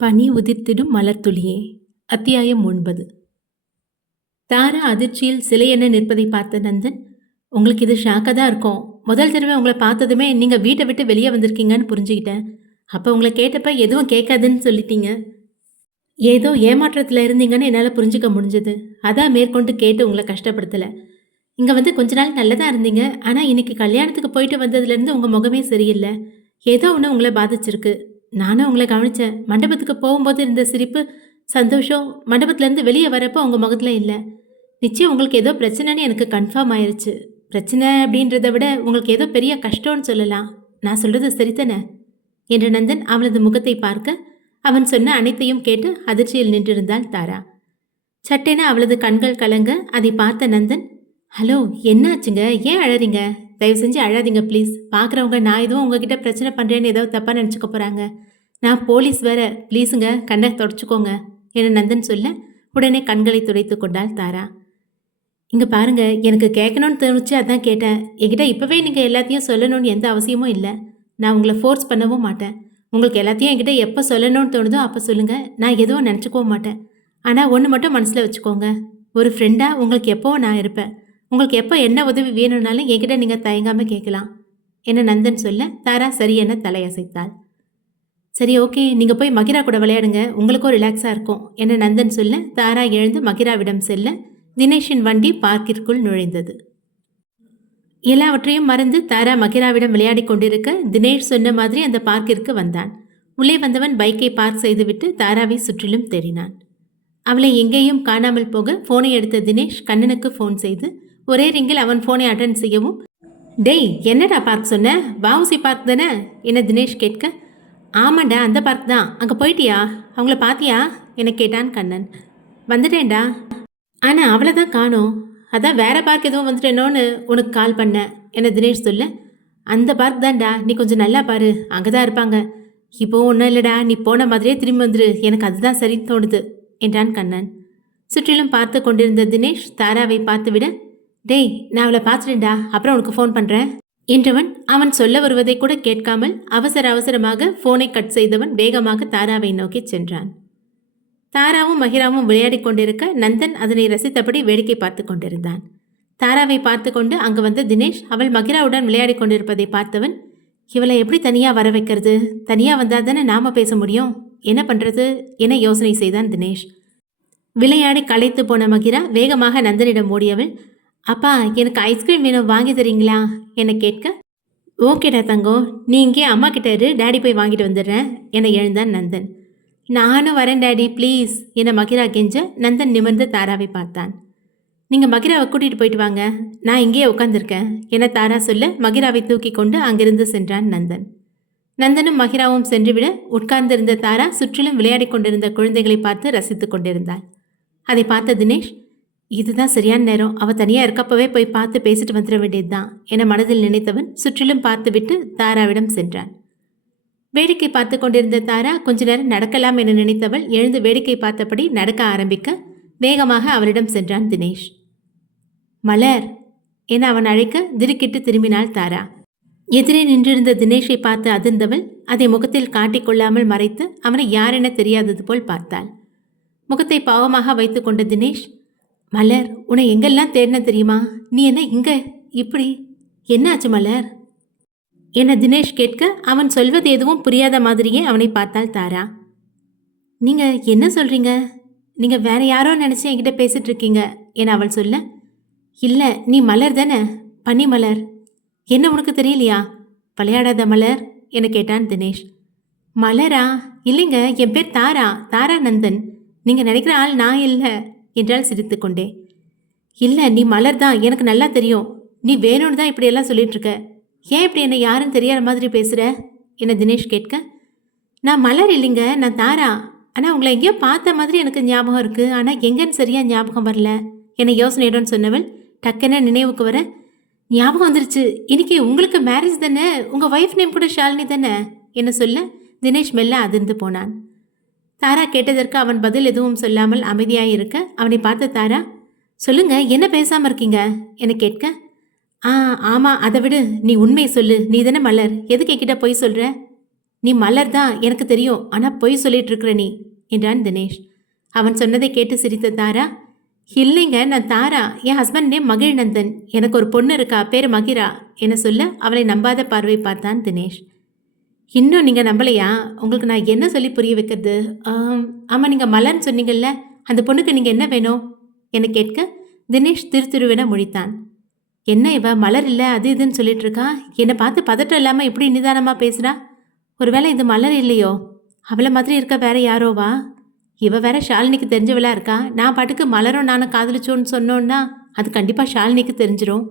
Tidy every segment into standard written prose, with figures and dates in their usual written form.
பனி உதிர்த்திடும் மலர்த்துளியே. அத்தியாயம் 9. தாரா அதிர்ச்சியில் சிலையென நிற்பதை பார்த்த நந்தன், உங்களுக்கு இது ஷாக்காக தான் இருக்கும். முதல் தடவை உங்களை பார்த்ததுமே நீங்கள் வீட்டை விட்டு வெளியே வந்திருக்கீங்கன்னு புரிஞ்சுக்கிட்டேன். அப்போ உங்களை கேட்டப்ப எதுவும் கேட்காதுன்னு சொல்லிட்டீங்க. ஏதோ ஏமாற்றத்தில் இருந்தீங்கன்னு என்னால் புரிஞ்சுக்க முடிஞ்சது. அதான் மேற்கொண்டு கேட்டு உங்களை கஷ்டப்படுத்தலை. இங்கே வந்து கொஞ்ச நாள் நல்லதாக இருந்தீங்க. ஆனால் இன்னைக்கு கல்யாணத்துக்கு போயிட்டு வந்ததுலேருந்து உங்கள் முகமே சரியில்லை. ஏதோ ஒன்று உங்களை பாதிச்சிருக்கு. நானும் உங்களை கவனிச்சேன். மண்டபத்துக்கு போகும்போது இருந்த சிரிப்பு, சந்தோஷம் மண்டபத்துலேருந்து வெளியே வரப்போ உங்கள் முகத்தில் இல்லை. நிச்சயம் உங்களுக்கு ஏதோ பிரச்சனைன்னு எனக்கு கன்ஃபார்ம் ஆயிடுச்சு. பிரச்சனை அப்படின்றத விட உங்களுக்கு ஏதோ பெரிய கஷ்டம்னு சொல்லலாம். நான் சொல்கிறது சரிதானே என்று நந்தன் அவளது முகத்தை பார்க்க, அவன் சொன்ன அனைத்தையும் கேட்டு அதிர்ச்சியில் நின்றிருந்தாள் தாரா. சட்டென அவளது கண்கள் கலங்க அதை பார்த்த நந்தன், ஹலோ, என்னாச்சுங்க? ஏன் அழறீங்க? தயவு செஞ்சு அழாதீங்க ப்ளீஸ். பார்க்குறவங்க நான் எதுவும் உங்ககிட்ட பிரச்சனை பண்ணுறேன்னு ஏதாவது தப்பாக நினச்சிக்க போகிறாங்க. நான் போலீஸ் வேற. ப்ளீஸுங்க, கண்ணை தொடச்சிக்கோங்க என நந்தன் சொல்ல, உடனே கண்களை துடைத்து கொண்டாள் தாரா. இங்கே பாருங்க, எனக்கு கேட்கணும்னு தோணுச்சு, அதான் கேட்டேன். என்கிட்ட இப்போவே நீங்கள் எல்லாத்தையும் சொல்லணும்னு எந்த அவசியமும் இல்லை. நான் உங்களை ஃபோர்ஸ் பண்ணவும் மாட்டேன். உங்களுக்கு எல்லாத்தையும் என்கிட்ட எப்போ சொல்லணும்னு தோணுதோ அப்போ சொல்லுங்கள். நான் எதுவும் நினச்சிக்கவும் மாட்டேன். ஆனால் ஒன்று மட்டும் மனசில் வச்சுக்கோங்க, ஒரு ஃப்ரெண்டாக உங்களுக்கு எப்போவும் நான் இருப்பேன். உங்களுக்கு எப்போ என்ன உதவி வேணும்னாலும் என்கிட்ட நீங்கள் தயங்காமல் கேட்கலாம் என நந்தன் சொல்ல, தாரா சரி என தலையசைத்தாள். சரி, ஓகே, நீங்கள் போய் மகிரா கூட விளையாடுங்க, உங்களுக்கும் ரிலாக்ஸாக இருக்கும் என நந்தன் சொல்ல, தாரா எழுந்து மகிராவிடம் செல்ல, தினேஷின் வண்டி பார்க்கிற்குள் நுழைந்தது. எல்லாவற்றையும் மறந்து தாரா மகிராவிடம் விளையாடி கொண்டிருக்க, தினேஷ் சொன்ன மாதிரி அந்த பார்க்கிற்கு வந்தான். உள்ளே வந்தவன் பைக்கை பார்க் செய்துவிட்டு தாராவை சுற்றிலும் தேடினான். அவளை எங்கேயும் காணாமல் போக ஃபோனை எடுத்த தினேஷ் கண்ணனுக்கு ஃபோன் செய்து, ஒரே ரிங்கில் அவன் ஃபோனை அட்டன் செய்யவும், டேய், என்னடா பார்க் சொன்ன? வஉசி பார்க் தானே என தினேஷ் கேட்க, ஆமாண்டா, அந்த பார்க் தான். அங்கே போயிட்டியா? அவங்கள பார்த்தியா என கேட்டான் கண்ணன். வந்துட்டேன்டா, ஆனால் அவளை தான் காணோம். அதான் வேற பார்க் எதுவும் வந்துட்டேனோன்னு உனக்கு கால் பண்ணேன் என தினேஷ் சொல்ல, அந்த பார்க் தான்டா, நீ கொஞ்சம் நல்லா பாரு, அங்கே தான் இருப்பாங்க. இப்போ ஒன்றும் இல்லைடா, நீ போன மாதிரியே திரும்பி வந்துரு, எனக்கு அதுதான் சரின்னு தோணுது என்றான் கண்ணன். சுற்றிலும் பார்த்து கொண்டிருந்த தினேஷ் தாராவை பார்த்துவிட, டேய், நான் அவளை பார்த்துட்டேன்டா, அப்புறம் உனக்கு ஃபோன் பண்ணுறேன் என்றவன் அவன் சொல்ல வருவதை கூட கேட்காமல் அவசர அவசரமாக ஃபோனை கட் செய்தவன் வேகமாக தாராவை நோக்கி சென்றான். தாராவும் மகிராவும் விளையாடி கொண்டிருக்க நந்தன் அதனை ரசித்தபடி வேடிக்கை பார்த்து கொண்டிருந்தான். தாராவை பார்த்து கொண்டு அங்கு வந்த தினேஷ் அவள் மகிராவுடன் விளையாடி கொண்டிருப்பதை பார்த்தவன், இவளை எப்படி தனியாக வர வைக்கிறது? தனியாக வந்தால் தானே நாம பேச முடியும், என்ன பண்ணுறது என யோசனை செய்தான் தினேஷ். விளையாடி களைத்து போன மகிரா வேகமாக நந்தனிடம் ஓடியவள், அப்பா, எனக்கு ஐஸ்கிரீம் வேணும், வாங்கி தரீங்களா என கேட்க, ஓகேடா தங்கம், நீ இங்கே அம்மா கிட்ட இரு, டேடி போய் வாங்கிட்டு வந்துடுறேன் என எழுந்தான் நந்தன். நானும் வரேன் டேடி ப்ளீஸ் என மகிரா கெஞ்ச, நந்தன் நிமிர்ந்து தாராவை பார்த்தான். நீங்கள் மகிராவை கூட்டிகிட்டு போயிட்டு வாங்க, நான் இங்கேயே உட்காந்துருக்கேன் என தாரா சொல்ல, மகிராவை தூக்கி கொண்டு அங்கிருந்து சென்றான் நந்தன். நந்தனும் மகிராவும் சென்றுவிட உட்கார்ந்திருந்த தாரா சுற்றிலும் விளையாடி கொண்டிருந்த குழந்தைகளை பார்த்து ரசித்து கொண்டிருந்தாள். அதை பார்த்த தினேஷ், இதுதான் சரியான நேரம், அவள் தனியாக இருக்கப்பவே போய் பார்த்து பேசிட்டு வந்துட வேண்டியதுதான் என மனதில் நினைத்தவன் சுற்றிலும் பார்த்துவிட்டு தாராவிடம் சென்றான். வேடிக்கை பார்த்து கொண்டிருந்த தாரா கொஞ்ச நேரம் நடக்கலாம் என நினைத்தவள் எழுந்து வேடிக்கை பார்த்தபடி நடக்க ஆரம்பிக்க வேகமாக அவளிடம் சென்றான் தினேஷ். மலர் என அவன் அழைக்க திடுக்கிட்டு திரும்பினாள் தாரா. எதிரே நின்றிருந்த தினேஷை பார்த்து அதிர்ந்தவள் அதை முகத்தில் காட்டிக்கொள்ளாமல் மறைத்து அவனை யாரென தெரியாதது போல் பார்த்தாள். முகத்தை பாவமாக வைத்து கொண்ட தினேஷ், மலர், உன்னை எங்கெல்லாம் தேடின தெரியுமா? நீ என்ன இங்க இப்படி? என்னாச்சு மலர் என தினேஷ் கேட்க, அவன் சொல்வது எதுவும் புரியாத மாதிரியே அவனை பார்த்தாள் தாரா. நீங்கள் என்ன சொல்கிறீங்க? நீங்கள் வேற யாரோ நினச்சி என்கிட்ட பேசிட்டு இருக்கீங்க என அவள் சொல்ல, இல்லை, நீ மலர் தானே, பனி மலர். என்ன உனக்கு தெரியலையா? விளையாடாத மலர் என கேட்டான் தினேஷ். மலரா? இல்லைங்க, என் பேர் தாரா, தாரா நந்தன். நீங்கள் நினைக்கிற ஆள் நான் இல்லை என்றால் சிரித்து கொண்டே. இல்லை, நீ மலர் தான், எனக்கு நல்லா தெரியும். நீ வேணும்னு தான் இப்படியெல்லாம் சொல்லிகிட்ருக்க. ஏன் இப்படி என்னை யாரும் தெரியாத மாதிரி பேசுகிற என தினேஷ் கேட்க, நான் மலர் இல்லைங்க, நான் தாரா. ஆனால் உங்களை எங்கேயோ பார்த்த மாதிரி எனக்கு ஞாபகம் இருக்குது, ஆனால் எங்கேன்னு சரியாக ஞாபகம் வரல என்னை யோசனையுடன் சொன்னவள் டக்குன்னு நினைவுக்கு வர, ஞாபகம் வந்துருச்சு, இன்னைக்கு உங்களுக்கு மேரேஜ் தானே, உங்கள் ஒய்ஃப் நேம் கூட ஷாலினி தானே என்ன சொல்ல தினேஷ் மெல்ல அதிர்ந்து போனான். தாரா கேட்டதற்கு அவன் பதில் எதுவும் சொல்லாமல் அமைதியாக இருக்க அவனை பார்த்த தாரா, சொல்லுங்க, என்ன பேசாமல் இருக்கீங்க என கேட்க, ஆமாம், அதை விடு, நீ உண்மையை சொல்லு, நீ தானே மலர், எதுக்கு என்கிட்ட போய் சொல்கிற? நீ மலர் தான் எனக்கு தெரியும், ஆனா பொய் சொல்லிட்டு இருக்கிற நீ என்றான் தினேஷ். அவன் சொன்னதை கேட்டு சிரித்த தாரா, இல்லைங்க நான் தாரா, என் ஹஸ்பண்ட் நேம் மகிழ்நந்தன், எனக்கு ஒரு பொண்ணு இருக்கா, பேரு மகிரா என சொல்ல அவளை நம்பாத பார்வை பார்த்தான் தினேஷ். இன்னும் நீங்க நம்பலையா? உங்களுக்கு நான் என்ன சொல்லி புரிய வைக்கிறது? ஆமா, நீங்க மலர்ன்னு சொன்னீங்கல்ல, அந்த பொண்ணுக்கு நீங்க என்ன வேணும் என கேட்க தினேஷ் திருத்திருவென முழித்தான். என்ன இவ மலர் இல்லை அது இதுன்னு சொல்லிட்டு இருக்கா, என்னை பார்த்து பதட்டம் இல்லாமல் இப்படி நிதானமாக பேசுகிறா. ஒருவேளை இது மலர் இல்லையோ, அவளை மாதிரி இருக்க வேற யாரோவா? இவ வேற ஷாலினிக்கு தெரிஞ்சவளா இருக்கா. நான் பாட்டுக்கு மலரும் நானும் காதலிச்சோன்னு சொன்னோன்னா அது கண்டிப்பாக ஷாலினிக்கு தெரிஞ்சிடும்.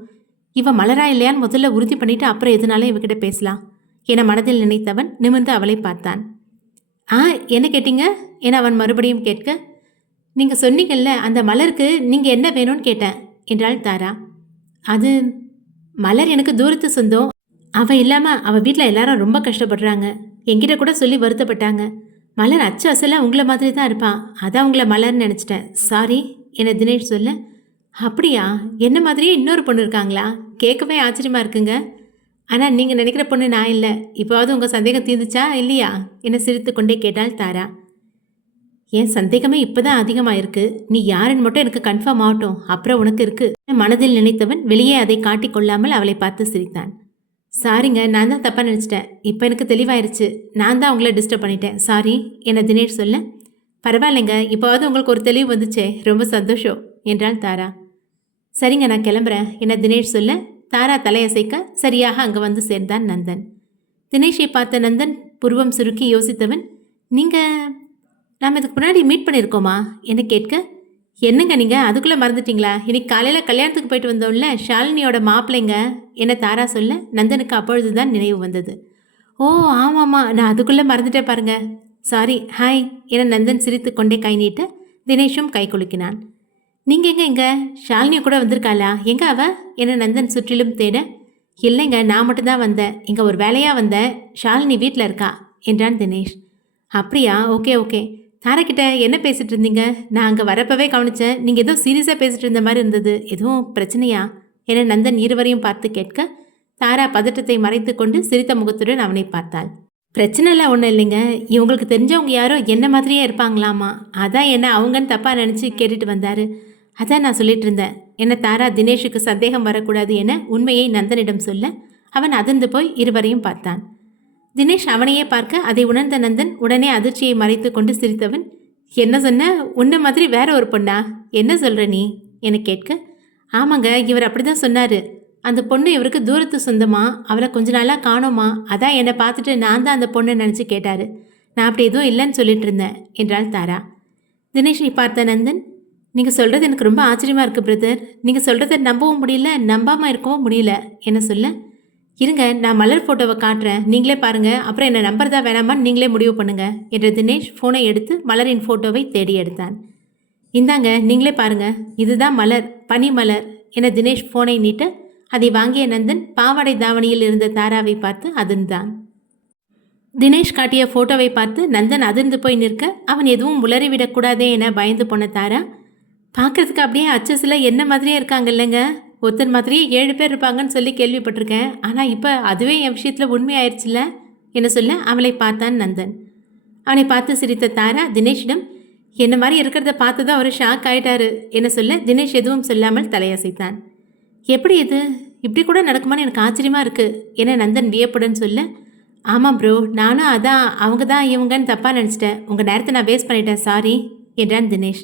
இவ மலரா இல்லையான்னு முதல்ல உறுதி பண்ணிட்டு அப்புறம் எதுனாலும் இவகிட்ட பேசலாம் என மனதில் நினைத்தவன் நிமிர்ந்து அவளை பார்த்தான். என்ன கேட்டீங்க என அவன் மறுபடியும் கேட்க, நீங்கள் சொன்னீங்கல்ல அந்த மலருக்கு நீங்கள் என்ன வேணும்னு கேட்டேன் என்றாள் தாரா. அது மலர் எனக்கு தூரத்து சொந்தம். அவள் இல்லாமல் அவள் வீட்டில் எல்லாரும் ரொம்ப கஷ்டப்படுறாங்க. என்கிட்ட கூட சொல்லி வருத்தப்பட்டாங்க. மலர் அச்சு அசலாக உங்களை மாதிரி தான் இருப்பான், அதான் உங்களை மலர்னு நினச்சிட்டேன், சாரி என தினேஷ் சொல்ல, அப்படியா, என்ன மாதிரியே இன்னொரு பொண்ணு இருக்காங்களா? கேட்கவே ஆச்சரியமாக இருக்குங்க. ஆனால் நீங்கள் நினைக்கிற பொண்ணு நான் இல்லை. இப்போவாவது உங்கள் சந்தேகம் தீர்ந்துச்சா இல்லையா என சிரித்து கொண்டே கேட்டாள் தாரா. என் சந்தேகமே இப்போதான் அதிகமாக இருக்கு. நீ யாருன்னு மட்டும் எனக்கு கன்ஃபார்ம் ஆகட்டும், அப்புறம் உனக்கு இருக்கு மனதில் நினைத்தவன் வெளியே அதை காட்டிக்கொள்ளாமல் அவளை பார்த்து சிரித்தான். சாரிங்க, நான் தான் தப்பாக நினச்சிட்டேன். இப்போ எனக்கு தெளிவாயிருச்சு. நான் தான் உங்களை டிஸ்டர்ப் பண்ணிட்டேன், சாரி என தினேஷ் சொல்ல, பரவாயில்லைங்க, இப்போவாவது உங்களுக்கு ஒரு தெளிவு வந்துச்சே, ரொம்ப சந்தோஷம் என்றாள் தாரா. சரிங்க, நான் கிளம்புறேன் என தினேஷ் சொல்ல தாரா தலையசைக்க சரியாக அங்கே வந்து சேர்ந்தான் நந்தன். தினேஷை பார்த்த நந்தன் புருவம் சுருக்கி யோசித்தவன், நீங்கள் நாம் இதுக்கு முன்னாடி மீட் பண்ணியிருக்கோமா என்ன கேட்க, என்னங்க நீங்கள் அதுக்குள்ளே மறந்துட்டீங்களா? இன்னைக்கு காலையில் கல்யாணத்துக்கு போயிட்டு வந்தோம்ல, ஷாலினியோட மாப்பிள்ளைங்க என தாரா சொல்ல நந்தனுக்கு அப்பொழுது தான் நினைவு வந்தது. ஓ ஆமாம்மா, நான் அதுக்குள்ளே மறந்துட்டே பாருங்க, சாரி, ஹாய் என நந்தன் சிரித்து கொண்டே கை நீட்ட தினேஷும் கை குலுக்கினான். நீங்கள் எங்கே இங்கே ஷாலினியை கூட வந்திருக்காளா, எங்கே அவ என நந்தன் சுற்றிலும் தேட, இல்லைங்க நான் மட்டும்தான் வந்தேன், இங்கே ஒரு வேலையாக வந்தேன், ஷாலினி வீட்டில் இருக்கா என்றான் தினேஷ். அப்படியா, ஓகே ஓகே. தாராக்கிட்ட என்ன பேசிகிட்டு இருந்தீங்க? நான் அங்கே வரப்பவே கவனித்தேன், நீங்கள் ஏதோ சீரியஸாக பேசிகிட்டு இருந்த மாதிரி இருந்தது, எதுவும் பிரச்சனையா என நந்தன் இருவரையும் பார்த்து கேட்க தாரா பதட்டத்தை மறைத்து கொண்டு சிரித்த முகத்துடன் அவனை பார்த்தாள். பிரச்சனைலாம் ஒன்றும் இல்லைங்க, இவங்களுக்கு தெரிஞ்சவங்க யாரோ என்ன மாதிரியே இருப்பாங்களாமா, அதான் என்ன அவங்கன்னு தப்பாக நினச்சி கேட்டுட்டு வந்தார், அதான் நான் சொல்லிட்டு இருந்தேன் என தாரா தினேஷுக்கு சந்தேகம் வரக்கூடாது என உண்மையை நந்தனிடம் சொல்ல அவன் அதிர்ந்து போய் இருவரையும் பார்த்தான். தினேஷ் அவனையே பார்க்க அதை உணர்ந்த நந்தன் உடனே அதிர்ச்சியை மறைத்து கொண்டு சிரித்தவன், என்ன சொன்ன, உன்ன மாதிரி வேற ஒரு பொண்ணா, என்ன சொல்கிற நீ என கேட்க, ஆமாங்க, இவர் அப்படி தான் சொன்னார், அந்த பொண்ணு இவருக்கு தூரத்து சொந்தமா, அவளை கொஞ்ச நாளாக காணோமா, அதான் என்னை பார்த்துட்டு நான் தான் அந்த பொண்ணை நினச்சி கேட்டார், நான் அப்படி எதுவும் இல்லைன்னு சொல்லிட்டு இருந்தேன் என்றாள் தாரா. தினேஷை பார்த்த நந்தன், நீங்கள் சொல்கிறது எனக்கு ரொம்ப ஆச்சரியமாக இருக்குது பிரதர், நீங்கள் சொல்கிறத நம்பவும் முடியல, நம்பாமல் இருக்கவும் முடியல என சொல்ல, இருங்க நான் மலர் ஃபோட்டோவை காட்டுறேன், நீங்களே பாருங்கள், அப்புறம் என்னை நம்புறதா வேணாமான்னு நீங்களே முடிவு பண்ணுங்க என்ற தினேஷ் ஃபோனை எடுத்து மலரின் ஃபோட்டோவை தேடி எடுத்தான். இந்தாங்க நீங்களே பாருங்கள், இதுதான் மலர், பனி மலர் என தினேஷ் ஃபோனை நீட்ட அதை வாங்கிய நந்தன் பாவாடை தாவணியில் இருந்த தாராவை பார்த்து அதிர்ந்தான். தினேஷ் காட்டிய ஃபோட்டோவை பார்த்து நந்தன் அதிர்ந்து போய் நிற்க அவன் எதுவும் உளறிவிடக்கூடாதே என பயந்து போன தாரா, பார்க்கறதுக்கு அப்படியே அச்சஸில் என்ன மாதிரியே இருக்காங்க இல்லைங்க, ஒருத்தர் மாதிரியே 7 பேர் இருப்பாங்கன்னு சொல்லி கேள்விப்பட்டிருக்கேன், ஆனால் இப்போ அதுவே என் விஷயத்தில் உண்மையாயிருச்சுல்ல என சொல்ல அவளை பார்த்தான் நந்தன். அவனை பார்த்து சிரித்த தாரா தினேஷிடம், என்ன மாதிரி இருக்கிறத பார்த்து தான் அவர் ஷாக் ஆயிட்டாரு என சொல்ல தினேஷ் எதுவும் சொல்லாமல் தலையசைத்தான். எப்படி இது இப்படி கூட நடக்குமான்னு எனக்கு ஆச்சரியமாக இருக்குது என நந்தன் வியப்புடன் சொல்ல, ஆமாம் ப்ரோ, நானும் அதான் அவங்க தான் இவங்கன்னு தப்பாக நினச்சிட்டேன், உங்கள் நேரத்தை நான் வேஸ்ட் பண்ணிட்டேன், சாரி என்றான் தினேஷ்.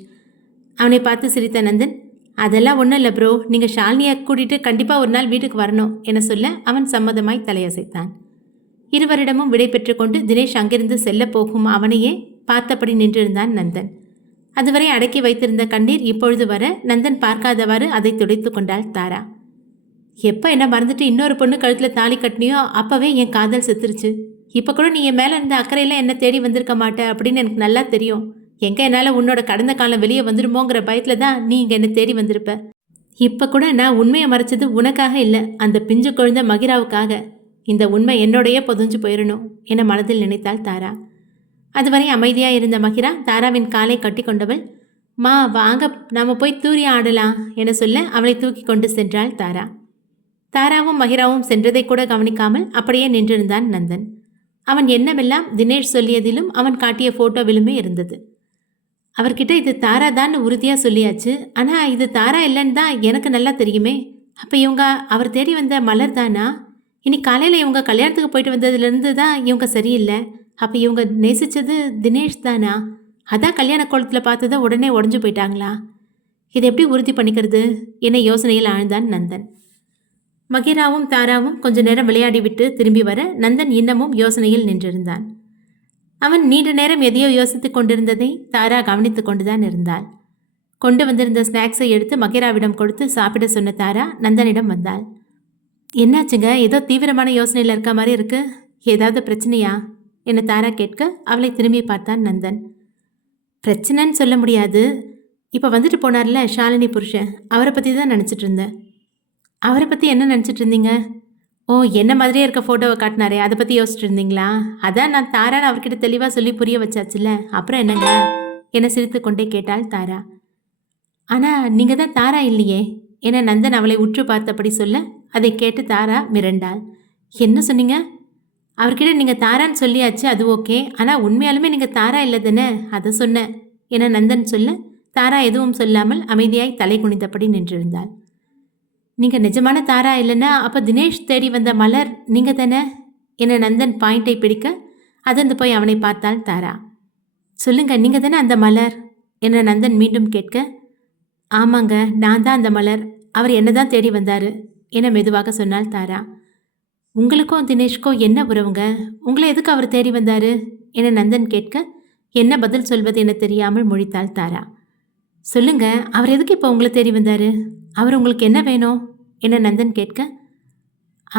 அவனை பார்த்து சிரித்த நந்தன், அதெல்லாம் ஒன்றும் இல்லை ப்ரோ, நீங்கள் ஷாலினியை கூட்டிகிட்டு கண்டிப்பாக ஒரு நாள் வீட்டுக்கு வரணும் என சொல்ல அவன் சம்மதமாய் தலையசைத்தான். இருவரிடமும் விடை பெற்று கொண்டு தினேஷ் அங்கிருந்து செல்ல போகும் அவனையே பார்த்தபடி நின்றிருந்தான் நந்தன். அதுவரை அடக்கி வைத்திருந்த கண்ணீர் இப்பொழுது வர நந்தன் பார்க்காதவாறு அதை துடைத்து கொண்டாள் தாரா. எப்போ என்ன மறந்துட்டு இன்னொரு பொண்ணு கழுத்தில் தாலி கட்டினியோ அப்போவே என் காதல் செத்துருச்சு. இப்போ கூட நீ என் மேலே இருந்த அக்கறையெல்லாம் என்ன தேடி வந்திருக்க மாட்டே அப்படின்னு எனக்கு நல்லா தெரியும். எங்கே என்னால் உன்னோட கடந்த காலம் வெளியே வந்துடுமோங்கிற பயத்தில் தான் நீ இங்கே என்னை தேடி வந்திருப்ப. இப்போ கூட நான் உண்மையை மறைச்சது உனக்காக இல்லை, அந்த பிஞ்சு குழந்தை மகிராவுக்காக. இந்த உண்மை என்னோடையே பொதிஞ்சு போயிடணும் என மனதில் நினைத்தாள் தாரா. அதுவரை அமைதியாக இருந்த மகிரா தாராவின் காலை கட்டி கொண்டவள், மா வாங்க நாம் போய் தூரி ஆடலாம் என சொல்ல அவளை தூக்கி கொண்டு சென்றாள் தாரா. தாராவும் மகிராவும் சென்றதை கூட கவனிக்காமல் அப்படியே நின்றிருந்தான் நந்தன். அவன் எண்ணமெல்லாம் தினேஷ் சொல்லியதிலும் அவன் காட்டிய ஃபோட்டோவிலுமே இருந்தது. அவர்கிட்ட இது தாரா தான் உறுதியாக சொல்லியாச்சு. ஆனால் இது தாரா இல்லைன்னு தான் எனக்கு நல்லா தெரியுமே. அப்போ இவங்க அவர் தேடி வந்த மலர் தானா? இன்னைக்கு காலையில் இவங்க கல்யாணத்துக்கு போயிட்டு வந்ததுலேருந்து தான் இவங்க சரியில்லை. அப்போ இவங்க நேசித்தது தினேஷ் தானா? அதான் கல்யாண கோலத்தில் பார்த்ததை உடனே உடஞ்சு போயிட்டாங்களா? இதை எப்படி உறுதி பண்ணிக்கிறது என யோசனையில் ஆழ்ந்தான் நந்தன். மகிராவும் தாராவும் கொஞ்ச நேரம் விளையாடிவிட்டு திரும்பி வர நந்தன் இன்னமும் யோசனையில் நின்றிருந்தான். அவன் நீண்ட நேரம் எதையோ யோசித்துக் கொண்டிருந்ததை தாரா கவனித்து கொண்டுதான் இருந்தாள். கொண்டு வந்திருந்த ஸ்நாக்ஸை எடுத்து மகிராவிடம் கொடுத்து சாப்பிட சொன்ன தாரா நந்தனிடம் வந்தாள். என்னாச்சுங்க, ஏதோ தீவிரமான யோசனையில் இருக்க மாதிரி இருக்கு, ஏதாவது பிரச்சனையா என தாரா கேட்க அவளை திரும்பி பார்த்தான் நந்தன். பிரச்சனைன்னு சொல்ல முடியாது. இப்போ வந்துட்டு போனார்ல ஷாலினி புருஷன், அவரை பற்றி தான் நினச்சிட்டு இருந்தேன். அவரை பற்றி என்ன நினச்சிட்டு இருந்தீங்க? ஓ, என்ன மாதிரியே இருக்க ஃபோட்டோவை காட்டினாரே, அதை பற்றி யோசிச்சுட்டு இருந்தீங்களா? அதான் நான் தாரான்னு அவர்கிட்ட தெளிவாக சொல்லி புரிய வச்சாச்சுல்ல, அப்புறம் என்னங்க என சிரித்து கொண்டே கேட்டாள் தாரா. ஆனால் நீங்கள் தான் தாரா இல்லையே என நந்தன் அவளை உற்று பார்த்தபடி சொல்ல அதை கேட்டு தாரா மிரண்டாள். என்ன சொன்னீங்க? அவர்கிட்ட நீங்கள் தாரான்னு சொல்லியாச்சு, அது ஓகே. ஆனால் உண்மையாலுமே நீங்கள் தாரா இல்லை தானே, அதை சொன்னேன் என நந்தன் சொல்ல தாரா எதுவும் சொல்லாமல் அமைதியாய் தலை குனிந்தபடி நின்றிருந்தாள். நீங்கள் நிஜமான தாரா இல்லைன்னா அப்போ தினேஷ் தேடி வந்த மலர் நீங்கள் தானே என நந்தன் பாயிண்டை பிடிக்க அதிர்ந்து போய் அவனை பார்த்தாள் தாரா. சொல்லுங்க, நீங்கள் தானே அந்த மலர் என நந்தன் மீண்டும் கேட்க, ஆமாங்க, நான் தான் அந்த மலர், அவர் என்ன தான் தேடி வந்தார் என மெதுவாக சொன்னாள் தாரா. உங்களுக்கும் தினேஷ்க்கும் என்ன உறவுங்க? உங்களை எதுக்கு அவர் தேடி வந்தார் என நந்தன் கேட்க என்ன பதில் சொல்வது என தெரியாமல் முழித்தாள் தாரா. சொல்லுங்க, அவர் எதுக்கு இப்போ உங்களை தேடி வந்தார்? அவர் உங்களுக்கு என்ன வேணும் என நந்தன் கேட்க,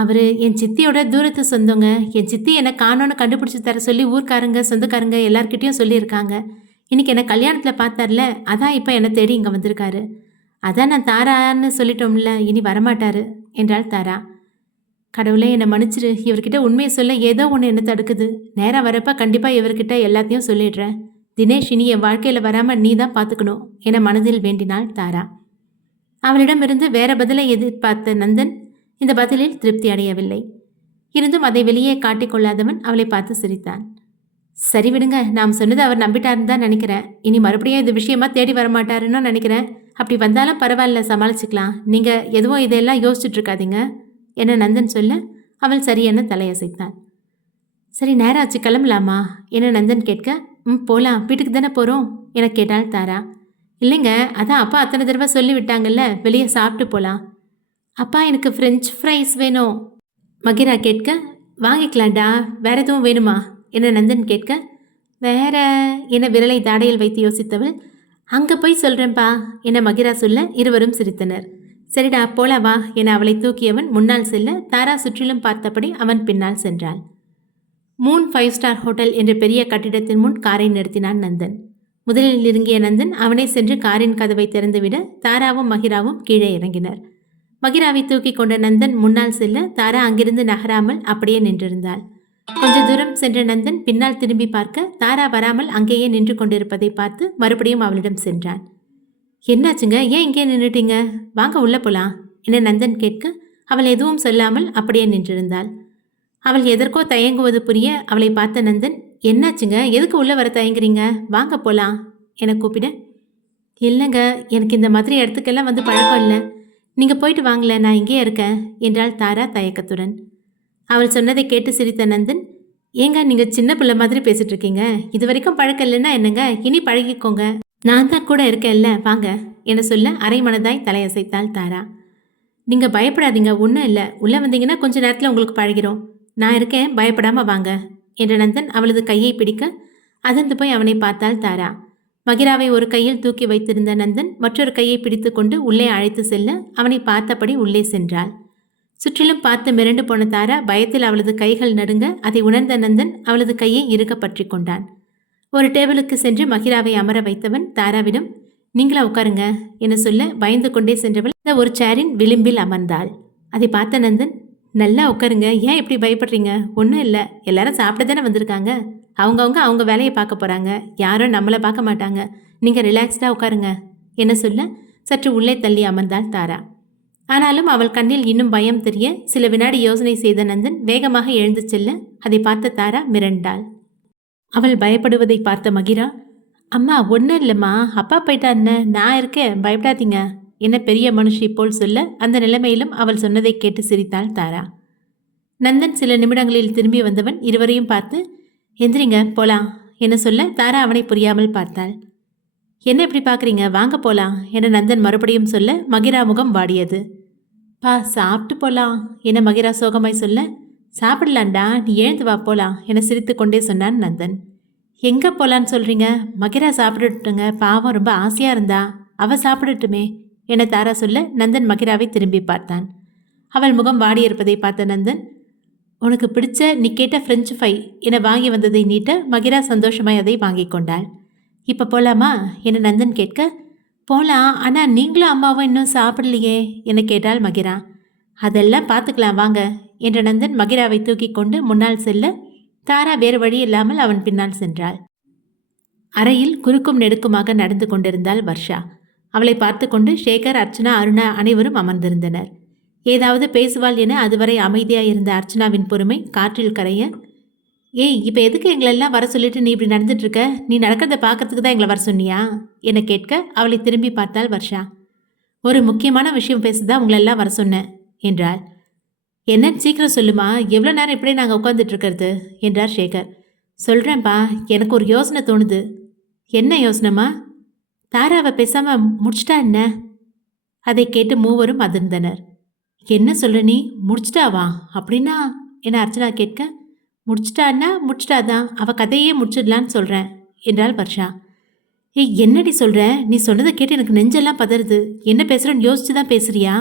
அவர் என் சித்தியோட தூரத்து சொந்தங்க. என் சித்தி என்னை காணோன்னு கண்டுபிடிச்சி தர சொல்லி ஊர்க்காரங்க சொந்தக்காரங்க எல்லார்கிட்டையும் சொல்லியிருக்காங்க. இன்றைக்கி என்னை கல்யாணத்தில் பார்த்தார்ல, அதான் இப்போ என்னை தேடி இங்கே வந்திருக்காரு. அதான் நான் தாரான்னு சொல்லிட்டோம்ல, இனி வரமாட்டார் என்றாள் தாரா. கடவுளே, என்னை மன்னிச்சிரு, இவர்கிட்ட உண்மையை சொல்ல ஏதோ ஒன்று என்ன தடுக்குது. நேரம் வரப்ப கண்டிப்பாக இவர்கிட்ட எல்லாத்தையும் சொல்லிடுறேன். தினேஷ் இனி என் வாழ்க்கையில் வராமல் நீ தான் பார்த்துக்கணும் என மனதில் வேண்டினாள் தாரா. அவளிடமிருந்து வேற பதிலை எதிர்பார்த்த நந்தன் இந்த பதிலில் திருப்தி அடையவில்லை. இருந்தும் அதை வெளியே காட்டிக்கொள்ளாதவன் அவளை பார்த்து சிரித்தான். சரி விடுங்க, நாம் சொன்னது அவர் நம்பிட்டாருன்னு தான் நினைக்கிறேன். இனி மறுபடியும் இது விஷயமா தேடி வரமாட்டாருன்னு நினைக்கிறேன். அப்படி வந்தாலும் பரவாயில்ல, சமாளிச்சுக்கலாம். நீங்கள் எதுவும் இதையெல்லாம் யோசிச்சுட்டு இருக்காதீங்க என நந்தன் சொல்ல அவள் சரியென தலையசைத்தான். சரி, நேரம் ஆச்சு, கிளம்பலாமா என நந்தன் கேட்க, போகலாம், வீட்டுக்கு தானே போகிறோம் என கேட்டாள் தாரா. இல்லைங்க, அதான் அப்பா அத்தனை தடவை சொல்லி விட்டாங்கல்ல, வெளியே சாப்பிட்டு போகலாம். அப்பா, எனக்கு ஃப்ரெஞ்ச் ஃப்ரைஸ் வேணும் மகிரா கேட்க, வாங்கிக்கலாம்டா, வேற எதுவும் வேணுமா என நந்தன் கேட்க, வேற என விரலை தாடையில் வைத்து யோசித்தவள், அங்கே போய் சொல்கிறேன்ப்பா என மகிரா சொல்ல இருவரும் சிரித்தனர். சரிடா போலாம் வா என அவளை தூக்கியவன் முன்னால் செல்ல தாரா சுற்றிலும் பார்த்தபடி அவன் பின்னால் சென்றாள். மூன் 5 ஸ்டார் ஹோட்டல் என்ற பெரிய கட்டிடத்தின் முன் காரை நிறுத்தினான் நந்தன். முதலில் இறங்கிய நந்தன் அவனை சென்று காரின் கதவை திறந்துவிட தாராவும் மகிராவும் கீழே இறங்கினர். மகிராவை தூக்கி கொண்ட நந்தன் முன்னால் செல்ல தாரா அங்கிருந்து நகராமல் அப்படியே நின்றிருந்தாள். கொஞ்ச தூரம் சென்ற நந்தன் பின்னால் திரும்பி பார்க்க தாரா வராமல் அங்கேயே நின்று கொண்டிருப்பதை பார்த்து மறுபடியும் அவளிடம் சென்றான். என்னாச்சுங்க, ஏன் இங்கே நின்றுட்டீங்க? வாங்க உள்ள போலாம் என நந்தன் கேட்க அவள் எதுவும் சொல்லாமல் அப்படியே நின்றிருந்தாள். அவள் எதற்கோ தயங்குவது புரிய அவளை பார்த்த நந்தன், என்னாச்சுங்க, எதுக்கு உள்ளே வர தயங்குறீங்க, வாங்க போகலாம் என கூப்பிட, இல்லைங்க, எனக்கு இந்த மாதிரி இடத்துக்கெல்லாம் வந்து பழக்கம் இல்லை, நீங்கள் போயிட்டு வாங்கல, நான் இங்கே இருக்கேன் என்றாள் தாரா தயக்கத்துடன். அவள் சொன்னதை கேட்டு சிரித்த நந்தன், ஏங்க நீங்கள் சின்ன பிள்ளை மாதிரி பேசிட்டு இருக்கீங்க, இது வரைக்கும் பழக்கம் இல்லைன்னா என்னங்க, இனி பழகிக்கோங்க, நான் தான் கூட இருக்கேன்ல, வாங்க என சொல்ல அரை மனதாய் தலையசைத்தாள் தாரா. நீங்கள் பயப்படாதீங்க, ஒன்றும் இல்லை, உள்ளே வந்தீங்கன்னா கொஞ்ச நேரத்தில் உங்களுக்கு பழகிறோம், நான் இருக்கேன், பயப்படாமல் வாங்க என்ற நந்தன் அவளது கையை பிடிக்க அதிர்ந்து போய் அவனை பார்த்தாள் தாரா. மகிராவை ஒரு கையில் தூக்கி வைத்திருந்த நந்தன் மற்றொரு கையை பிடித்து கொண்டு உள்ளே அழைத்து செல்ல அவனை பார்த்தபடி உள்ளே சென்றாள். சுற்றிலும் பார்த்து மிரண்டு போன தாரா பயத்தில் அவளது கைகள் நடுங்க அதை உணர்ந்த நந்தன் அவளது கையை இறுக பற்றி கொண்டான். ஒரு டேபிளுக்கு சென்று மகிராவை அமர வைத்தவன் தாராவிடம், நீங்களா உட்காருங்க என சொல்ல பயந்து கொண்டே சென்றவள் ஒரு சேரின் விளிம்பில் அமர்ந்தாள். அதை பார்த்த நந்தன், நல்லா உட்காருங்க, ஏன் இப்படி பயப்படுறீங்க, ஒன்றும் இல்லை, எல்லாரும் சாப்பிட தானே வந்திருக்காங்க, அவங்கவுங்க அவங்க வேலையை பார்க்க போகிறாங்க, யாரும் நம்மளை பார்க்க மாட்டாங்க, நீங்கள் ரிலாக்ஸ்டாக உட்காருங்க என சொல்ல சற்று உள்ளே தள்ளி அமர்ந்தாள் தாரா. ஆனாலும் அவள் கண்ணில் இன்னும் பயம் தெரிய சில வினாடி யோசனை செய்த நந்தன் வேகமாக எழுந்து செல்ல அதை பார்த்த தாரா மிரண்டாள். அவள் பயப்படுவதை பார்த்த மகிரா, அம்மா ஒன்றும் இல்லைம்மா, அப்பா போயிட்டான்னு நான் இருக்கேன், பயப்படாதீங்க என்ன பெரிய மனுஷி போல் சொல்ல அந்த நிலைமையிலும் அவள் சொன்னதை கேட்டு சிரித்தாள் தாரா. நந்தன் சில நிமிடங்களில் திரும்பி வந்தவன் இருவரையும் பார்த்து, எந்திரிங்க போலாம் என சொல்ல தாரா அவனை புரியாமல் பார்த்தாள். என்ன இப்படி பார்க்குறீங்க, வாங்க போலாம் என நந்தன் மறுபடியும் சொல்ல மகிரா முகம் வாடியது. பா சாப்பிட்டு போலாம் என மகிரா சோகமாய் சொல்ல, சாப்பிடலாண்டா நீ எழுந்து வா போலாம் என சிரித்து கொண்டே சொன்னான் நந்தன். எங்கே போலான்னு சொல்கிறீங்க, மகிரா சாப்பிட்டுட்டுங்க, பாவம் ரொம்ப ஆசையாக இருந்தா, அவள் சாப்பிடட்டுமே என தாரா சொல்ல நந்தன் மகிராவை திரும்பி பார்த்தான். அவள் முகம் வாடியிருப்பதை பார்த்த நந்தன், உனக்கு பிடிச்ச நீ கேட்ட ஃப்ரெஞ்சு ஃப்ரை என வாங்கி வந்ததை நீட்ட மகிரா சந்தோஷமாய் அதை வாங்கி கொண்டாள். இப்போ போகலாமா என நந்தன் கேட்க, போகலாம், ஆனால் நீங்களும் அம்மாவும் இன்னும் சாப்பிடலையே என கேட்டாள் மகிரா. அதெல்லாம் பார்த்துக்கலாம் வாங்க என்ற நந்தன் மகிராவை தூக்கி கொண்டு முன்னால் செல்ல தாரா வேறு வழி இல்லாமல் அவன் பின்னால் சென்றாள். அறையில் குறுக்கும் நெடுக்குமாக நடந்து கொண்டிருந்தாள் வர்ஷா. அவளை பார்த்து கொண்டு சேகர், அர்ச்சனா, அருணா அனைவரும் அமர்ந்திருந்தனர். ஏதாவது பேசுவாள் என அதுவரை அமைதியாயிருந்த அர்ச்சனாவின் பொறுமை காற்றில் கரைய, ஏய் இப்போ எதுக்கு எங்களெல்லாம் வர சொல்லிட்டு நீ இப்படி நடந்துட்டு இருக்க, நீ நடக்கிறத பார்க்கறதுக்கு தான் எங்களை வர சொன்னியா என கேட்க அவளை திரும்பி பார்த்தாள் வர்ஷா. ஒரு முக்கியமான விஷயம் பேசுதான் உங்களெல்லாம் வர சொன்னேன் என்றாள். என்ன சீக்கிரம் சொல்லுமா, எவ்வளோ நேரம் இப்படியே நாங்கள் உட்காந்துட்டு இருக்கிறது என்றார் சேகர். சொல்கிறேன்ப்பா, எனக்கு ஒரு யோசனை தோணுது. என்ன யோசனைமா? தாராவை பேசாமல் முடிச்சிட்டா என்ன? அதை கேட்டு மூவரும் அதிர்ந்தனர். என்ன சொல்ற நீ, முடிச்சிட்டாவா அப்படின்னா என அர்ச்சனா கேட்க, முடிச்சிட்டான்னா முடிச்சிட்டாதான், அவள் கதையே முடிச்சிடலான்னு சொல்கிறேன் என்றாள் வர்ஷா. ஏய் என்னடி சொல்கிற, நீ சொன்னதை கேட்டு எனக்கு நெஞ்செல்லாம் பதறுது, என்ன பேசுகிறேன்னு யோசிச்சு தான் பேசுகிறியா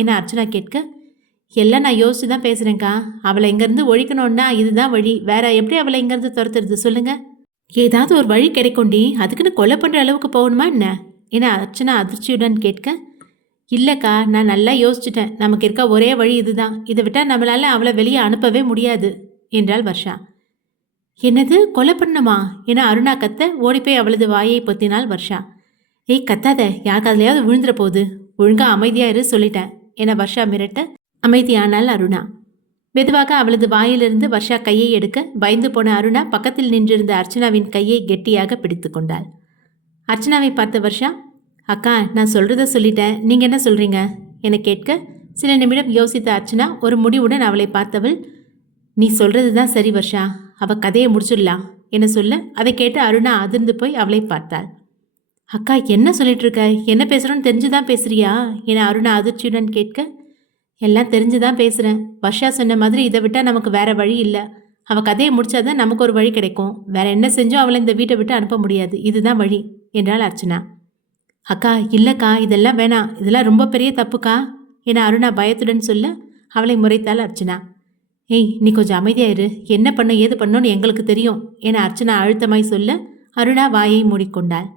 என அர்ச்சனா கேட்க, எல்லாம் நான் யோசிச்சு தான் பேசுகிறேங்க்கா, அவளை இங்கேருந்து ஒழிக்கணுன்னா இதுதான் வழி, வேற எப்படி அவளை இங்கேருந்து துரத்துறது சொல்லுங்கள், ஏதாவது ஒரு வழி கிடைக்கும்டி, அதுக்குன்னு கொலை பண்ணுற அளவுக்கு போகணுமா என்ன என அர்ச்சனா அதிர்ச்சியுடன் கேட்க, இல்லைக்கா நான் நல்லா யோசிச்சுட்டேன், நமக்கு இருக்க ஒரே வழி இதுதான், இதை விட்டால் நம்மளால் அவளை வெளியே அனுப்பவே முடியாது என்றாள் வர்ஷா. என்னது கொலை பண்ணணுமா என அருணா கத்த ஓடிப்போய் அவளது வாயை பொத்தினாள் வர்ஷா. ஏய் கத்தாத, யாருக்கு அதுலையாவது விழுந்துற போகுது, ஒழுங்கா அமைதியா இரு சொல்லிட்டேன் என வர்ஷா மிரட்ட அமைதியானாள் அருணா. மெதுவாக அவளது வாயிலிருந்து வர்ஷா கையை எடுக்க பயந்து போன அருணா பக்கத்தில் நின்றிருந்த அர்ச்சனாவின் கையை கெட்டியாக பிடித்து கொண்டாள். அர்ச்சனாவை பார்த்த வர்ஷா, அக்கா நான் சொல்கிறத சொல்லிட்டேன், நீங்கள் என்ன சொல்கிறீங்க என கேட்க சில நிமிடம் யோசித்த அர்ச்சனா ஒரு முடிவுடன் அவளை பார்த்தவள், நீ சொல்கிறது தான் சரி வர்ஷா, அவள் கதையை முடிச்சிடலாம் என சொல்ல அதை கேட்டு அருணா அதிர்ந்து போய் அவளை பார்த்தாள். அக்கா என்ன சொல்லிட்டு இருக்க, என்ன பேசுகிறோன்னு தெரிஞ்சுதான் பேசுறியா என அருணா அதிர்ச்சியுடன் கேட்க, எல்லாம் தெரிஞ்சுதான் பேசுகிறேன், வர்ஷா சொன்ன மாதிரி இதை விட்டால் நமக்கு வேற வழி இல்லை, அவள் கதையை முடிச்சாதான் நமக்கு ஒரு வழி கிடைக்கும், வேற என்ன செஞ்சோ அவளை இந்த வீட்டை விட்டு அனுப்ப முடியாது, இதுதான் வழி என்றாள் அர்ச்சனா. அக்கா இல்லைக்கா இதெல்லாம் வேணாம், இதெல்லாம் ரொம்ப பெரிய தப்புக்கா என அருணா பயத்துடன் சொல்ல அவளை முறைத்தாள் அர்ச்சனா. ஏய் நீ கொஞ்சம் அமைதியாயிரு, என்ன பண்ண ஏது பண்ணோன்னு எங்களுக்கு தெரியும் என அர்ச்சனா அழுத்தமாய் சொல்ல அருணா வாயை மூடிக்கொண்டாள்.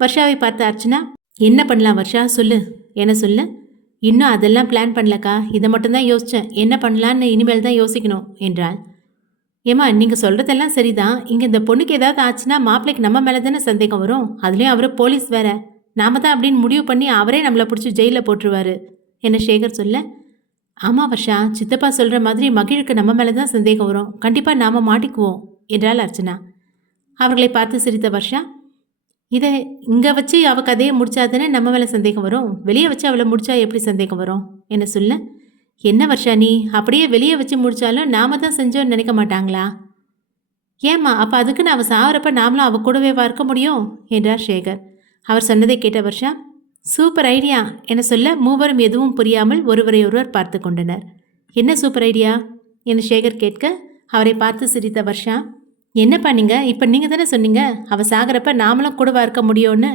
வர்ஷாவை பார்த்த அர்ச்சனா, என்ன பண்ணலாம் வர்ஷா சொல்லு என சொல்ல, இன்னும் அதெல்லாம் பிளான் பண்ணலக்கா, இதை மட்டும்தான் யோசித்தேன், என்ன பண்ணலான்னு இனிமேல் தான் யோசிக்கணும் என்றாள். ஏம்மா நீங்கள் சொல்கிறதெல்லாம் சரிதான், இங்கே இந்த பொண்ணுக்கு ஏதாவது ஆச்சுன்னா மாப்பிள்ளைக்கு நம்ம மேலே தானே சந்தேகம் வரும், அதுலேயும் அவர் போலீஸ் வேற, நாம தான் அப்படின்னு முடிவு பண்ணி அவரே நம்மளை பிடிச்சி ஜெயிலில் போட்டுருவாரு என சேகர் சொல்ல, ஆமாம் வர்ஷா, சித்தப்பா சொல்கிற மாதிரி மகிழுக்கு நம்ம மேலே தான் சந்தேகம் வரும், கண்டிப்பாக நாம் மாட்டிக்குவோம் என்றாள் அர்ச்சனா. அவர்களை பார்த்து சிரித்த வர்ஷா, இதை இங்கே வச்சு அவள் கதையை முடிச்சாதானே நம்ம மேலே சந்தேகம் வரும், வெளியே வச்சு அவளை முடிச்சா எப்படி சந்தேகம் வரும் என்ன சொல்ல, என்ன வர்ஷா நீ அப்படியே வெளியே வச்சு முடிச்சாலும் நாம தான் செஞ்சோன்னு நினைக்க மாட்டாங்களா? ஏம்மா அப்போ அதுக்குன்னு அவள் சாகிறப்ப நாமளும் அவள் கூடவே இருக்க முடியும் என்றார் சேகர். அவர் சொன்னதை கேட்ட வர்ஷா, சூப்பர் ஐடியா என சொல்ல மூவரும் எதுவும் புரியாமல் ஒருவரை ஒருவர் பார்த்து கொண்டனர். என்ன சூப்பர் ஐடியா என சேகர் கேட்க அவரை பார்த்து சிரித்த வர்ஷா, என்னப்பா நீங்கள் இப்போ நீங்கள் தானே சொன்னீங்க அவள் சாகிறப்ப நாமளும் கூடவா இருக்க முடியும்னு,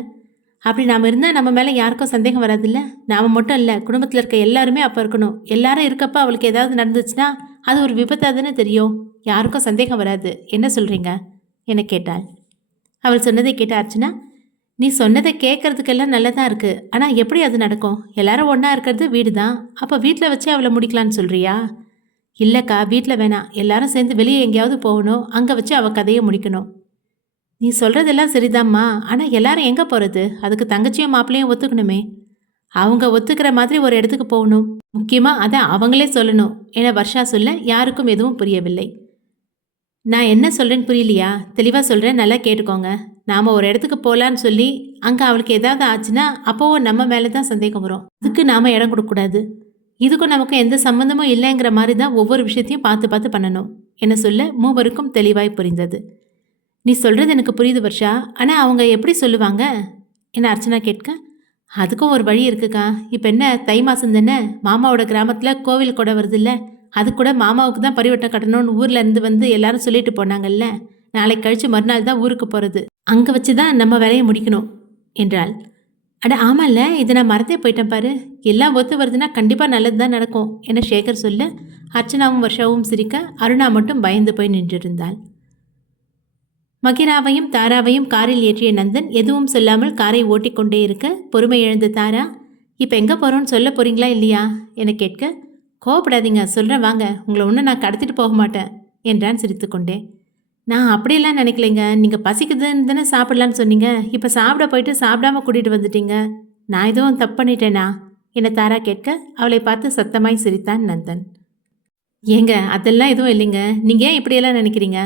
அப்படி நாம் இருந்தால் நம்ம மேலே யாருக்கும் சந்தேகம் வராதில்ல, நாம் மட்டும் இல்லை குடும்பத்தில் இருக்க எல்லாருமே அப்போ இருக்கணும், எல்லாரும் இருக்கப்போ அவளுக்கு ஏதாவது நடந்துச்சுன்னா அது ஒரு விபத்தாக தானே தெரியும், யாருக்கும் சந்தேகம் வராது, என்ன சொல்கிறீங்க என கேட்டாள். அவள் சொன்னதை கேட்ட அர்ச்சனா, நீ சொன்னதை கேட்கறதுக்கெல்லாம் நல்லதாக இருக்குது, ஆனால் எப்படி அது நடக்கும், எல்லாரும் ஒன்றா இருக்கிறது வீடு தான், அப்போ வீட்டில் வச்சு அவளை முடிக்கலான்னு சொல்கிறியா? இல்லைக்கா வீட்டில் வேணாம், எல்லாரும் சேர்ந்து வெளியே எங்கேயாவது போகணும், அங்கே வச்சு அவள் கதையை முடிக்கணும். நீ சொல்கிறதெல்லாம் சரிதாம்மா, ஆனால் எல்லாரும் எங்கே போகிறது, அதுக்கு தங்கச்சியும் மாப்பிள்ளையும் ஒத்துக்கணுமே. அவங்க ஒத்துக்கிற மாதிரி ஒரு இடத்துக்கு போகணும். முக்கியமா அதை அவங்களே சொல்லணும் என வர்ஷா சொல்ல யாருக்கும் எதுவும் புரியவில்லை. நான் என்ன சொல்றேன்னு புரியலையா? தெளிவா சொல்றேன், நல்லா கேட்டுக்கோங்க. நாம ஒரு இடத்துக்கு போலான்னு சொல்லி அங்க அவளுக்கு ஏதாவது ஆச்சுன்னா அப்போவும் நம்ம மேல தான் சந்தேகம் வரும். அதுக்கு நாம இடம் கொடுக்கக்கூடாது. இதுக்கும் நமக்கும் எந்த சம்பந்தமும் இல்லைங்கிற மாதிரி தான் ஒவ்வொரு விஷயத்தையும் பார்த்து பார்த்து பண்ணணும் என சொல்ல மூவருக்கும் தெளிவாய் புரிந்தது. நீ சொல்றது எனக்கு புரியுது வர்ஷா, ஆனா அவங்க எப்படி சொல்லுவாங்க என அர்ச்சனா கேட்க, அதுக்கும் ஒரு வழி இருக்குக்கா. இப்போ என்ன தை மாசம் தானே, மாமாவோட கிராமத்தில் கோவில் கொடை வருது இல்லை, அது கூட மாமாவுக்கு தான் பரிவட்டம் கட்டணும்னு ஊர்ல இருந்து வந்து எல்லாரும் சொல்லிட்டு போனாங்கல்ல. நாளைக்கு கழிச்சு மறுநாள் தான் ஊருக்கு போறது. அங்க வச்சு தான் நம்ம வேலையை முடிக்கணும் என்றாள். அட ஆமால்ல, இதை நான் மறந்தே போயிட்டேன் பாரு. எல்லாம் ஒத்து வருதுன்னா கண்டிப்பா நல்லது தான் நடக்கும் என சேகர் சொல்ல அர்ச்சனாவும் வர்ஷாவும் சிரிக்க அருணா மட்டும் பயந்து போய் நின்றிருந்தாள். மகிராவையும் தாராவையும் காரில் ஏற்றிய நந்தன் எதுவும் சொல்லாமல் காரை ஓட்டிக்கொண்டே இருக்க பொறுமை இழந்த தாரா, இப்போ எங்கே போகிறோன்னு சொல்ல போறீங்களா இல்லையா என கேட்க, கோவப்படாதீங்க, சொல்கிறேன் வாங்க, உங்களை ஒன்றும் நான் கடத்திட்டு போக மாட்டேன் என்றான் சிரித்துக்கொண்டே. நான் அப்படியெல்லாம் நினைக்கலைங்க, நீங்கள் பசிக்குதுன்னு தானே சாப்பிடலான்னு சொன்னீங்க, இப்போ சாப்பிட போயிட்டு சாப்பிடாம கூட்டிகிட்டு வந்துட்டீங்க. நான் எதுவும் தப்பு பண்ணிட்டேனா என தாரா கேட்க அவளை பார்த்து சத்தமாய் சிரித்தான் நந்தன். ஏங்க அதெல்லாம் எதுவும் இல்லைங்க, நீங்கள் ஏன் இப்படியெல்லாம் நினைக்கிறீங்க?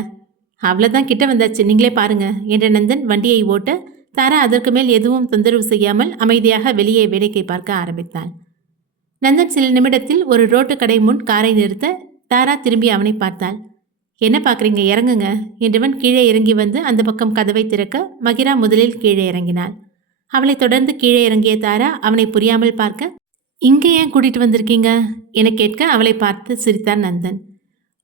அவ்வளோதான், கிட்ட வந்தாச்சு, நீங்களே பாருங்க என்ற நந்தன் வண்டியை ஓட்ட தாரா அதற்கு மேல் எதுவும் தொந்தரவு செய்யாமல் அமைதியாக வெளியே வேடிக்கை பார்க்க ஆரம்பித்தாள். நந்தன் சில நிமிடத்தில் ஒரு ரோட்டு கடை முன் காரை நிறுத்த தாரா திரும்பி அவனை பார்த்தாள். என்ன பார்க்குறீங்க, இறங்குங்க என்றவன் கீழே இறங்கி வந்து அந்த பக்கம் கதவை திறக்க மகிரா முதலில் கீழே இறங்கினாள். அவளை தொடர்ந்து கீழே இறங்கிய தாரா அவனை புரியாமல் பார்க்க, இங்கே ஏன் கூட்டிகிட்டு வந்திருக்கீங்க என கேட்க அவளை பார்த்து சிரித்தான் நந்தன்.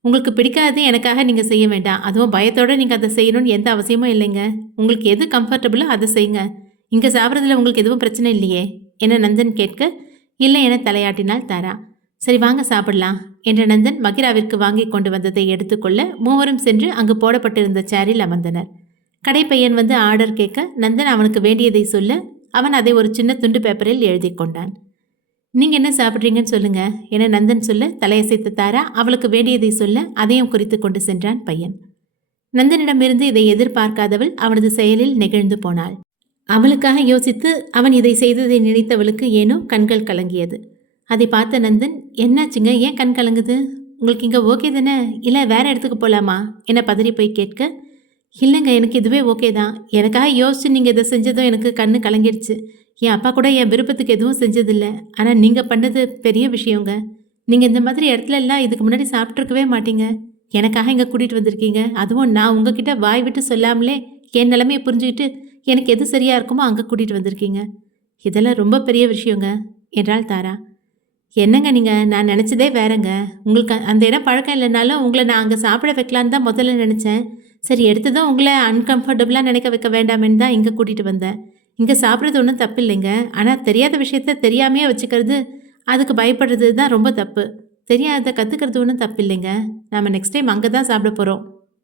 உங்களுக்கு பிடிக்காது எனக்காக நீங்கள் செய்ய வேண்டாம், அதுவும் பயத்தோடு நீங்கள் அதை செய்யணும்னு எந்த அவசியமும் இல்லைங்க. உங்களுக்கு எது கம்ஃபர்டபுளோ அதை செய்யுங்க. இங்கே சாப்பிட்றதுல உங்களுக்கு எதுவும் பிரச்சனை இல்லையே என நந்தன் கேட்க, இல்லை என தலையாட்டினாள் தாரா. சரி வாங்க சாப்பிடலாம் என்ற நந்தன் மகிராவிற்கு வாங்கி கொண்டு வந்ததை எடுத்துக்கொள்ள மூவரும் சென்று அங்கு போடப்பட்டிருந்த சேரில் அமர்ந்தனர். கடைப்பையன் வந்து ஆர்டர் கேட்க நந்தன் அவனுக்கு வேண்டியதை சொல்ல அவன் அதை ஒரு சின்ன துண்டு பேப்பரில் எழுதி கொண்டான். நீங்கள் என்ன சாப்பிட்றீங்கன்னு சொல்லுங்க என நந்தன் சொல்ல தலையசைத்த தாரா அவளுக்கு வேண்டியதை சொல்ல அதையும் குறித்து கொண்டு சென்றான் பையன். நந்தனிடமிருந்து இதை எதிர்பார்க்காதவள் அவனது செயலில் நெகிழ்ந்து போனாள். அவளுக்காக யோசித்து அவன் இதை செய்ததை நினைத்தவளுக்கு ஏனோ கண்கள் கலங்கியது. அதை பார்த்த நந்தன், என்னாச்சுங்க, ஏன் கண் கலங்குது? உங்களுக்கு இங்கே ஓகே தானே, இல்லை வேற இடத்துக்கு போகலாமா என பதறி போய் கேட்க, இல்லைங்க எனக்கு இதுவே ஓகே தான். எனக்காக யோசிச்சு நீங்கள் இதை செஞ்சதும் எனக்கு கண்ணு கலங்கிடுச்சு. என் அப்பா கூட என் விருப்பத்துக்கு எதுவும் செஞ்சதில்லை, ஆனால் நீங்கள் பண்ணது பெரிய விஷயங்க. நீங்கள் இந்த மாதிரி இடத்துல எல்லாம் இதுக்கு முன்னாடி சாப்பிட்ருக்கவே மாட்டீங்க. எனக்காக இங்கே கூட்டிகிட்டு வந்திருக்கீங்க, அதுவும் நான் உங்ககிட்ட வாய் விட்டு சொல்லாமலே என் நிலைமையை புரிஞ்சுக்கிட்டு எனக்கு எது சரியாக இருக்குமோ அங்கே கூட்டிகிட்டு வந்திருக்கீங்க. இதெல்லாம் ரொம்ப பெரிய விஷயங்க என்றாள் தாரா. என்னங்க நீங்கள், நான் நினச்சதே வேறங்க. உங்களுக்கு அந்த இடம் பழக்கம் இல்லைனாலும் உங்களை நான் அங்கே சாப்பிட வைக்கலான்னு தான் முதல்ல நினச்சேன். சரி, எடுத்ததும் உங்களை அன்கம்ஃபர்டபுளாக நினைக்க வைக்க வேண்டாமேன்னு தான் இங்கே கூட்டிகிட்டு வந்தேன். இங்கே சாப்பிட்றது ஒன்றும் தப்பு இல்லைங்க, ஆனால் தெரியாத விஷயத்த தெரியாமையே வச்சுக்கிறது, அதுக்கு பயப்படுறது தான் ரொம்ப தப்பு. தெரியாத கற்றுக்கிறது ஒன்றும் தப்பு இல்லைங்க. நாம் நெக்ஸ்ட் டைம் அங்கே தான் சாப்பிட போகிறோம்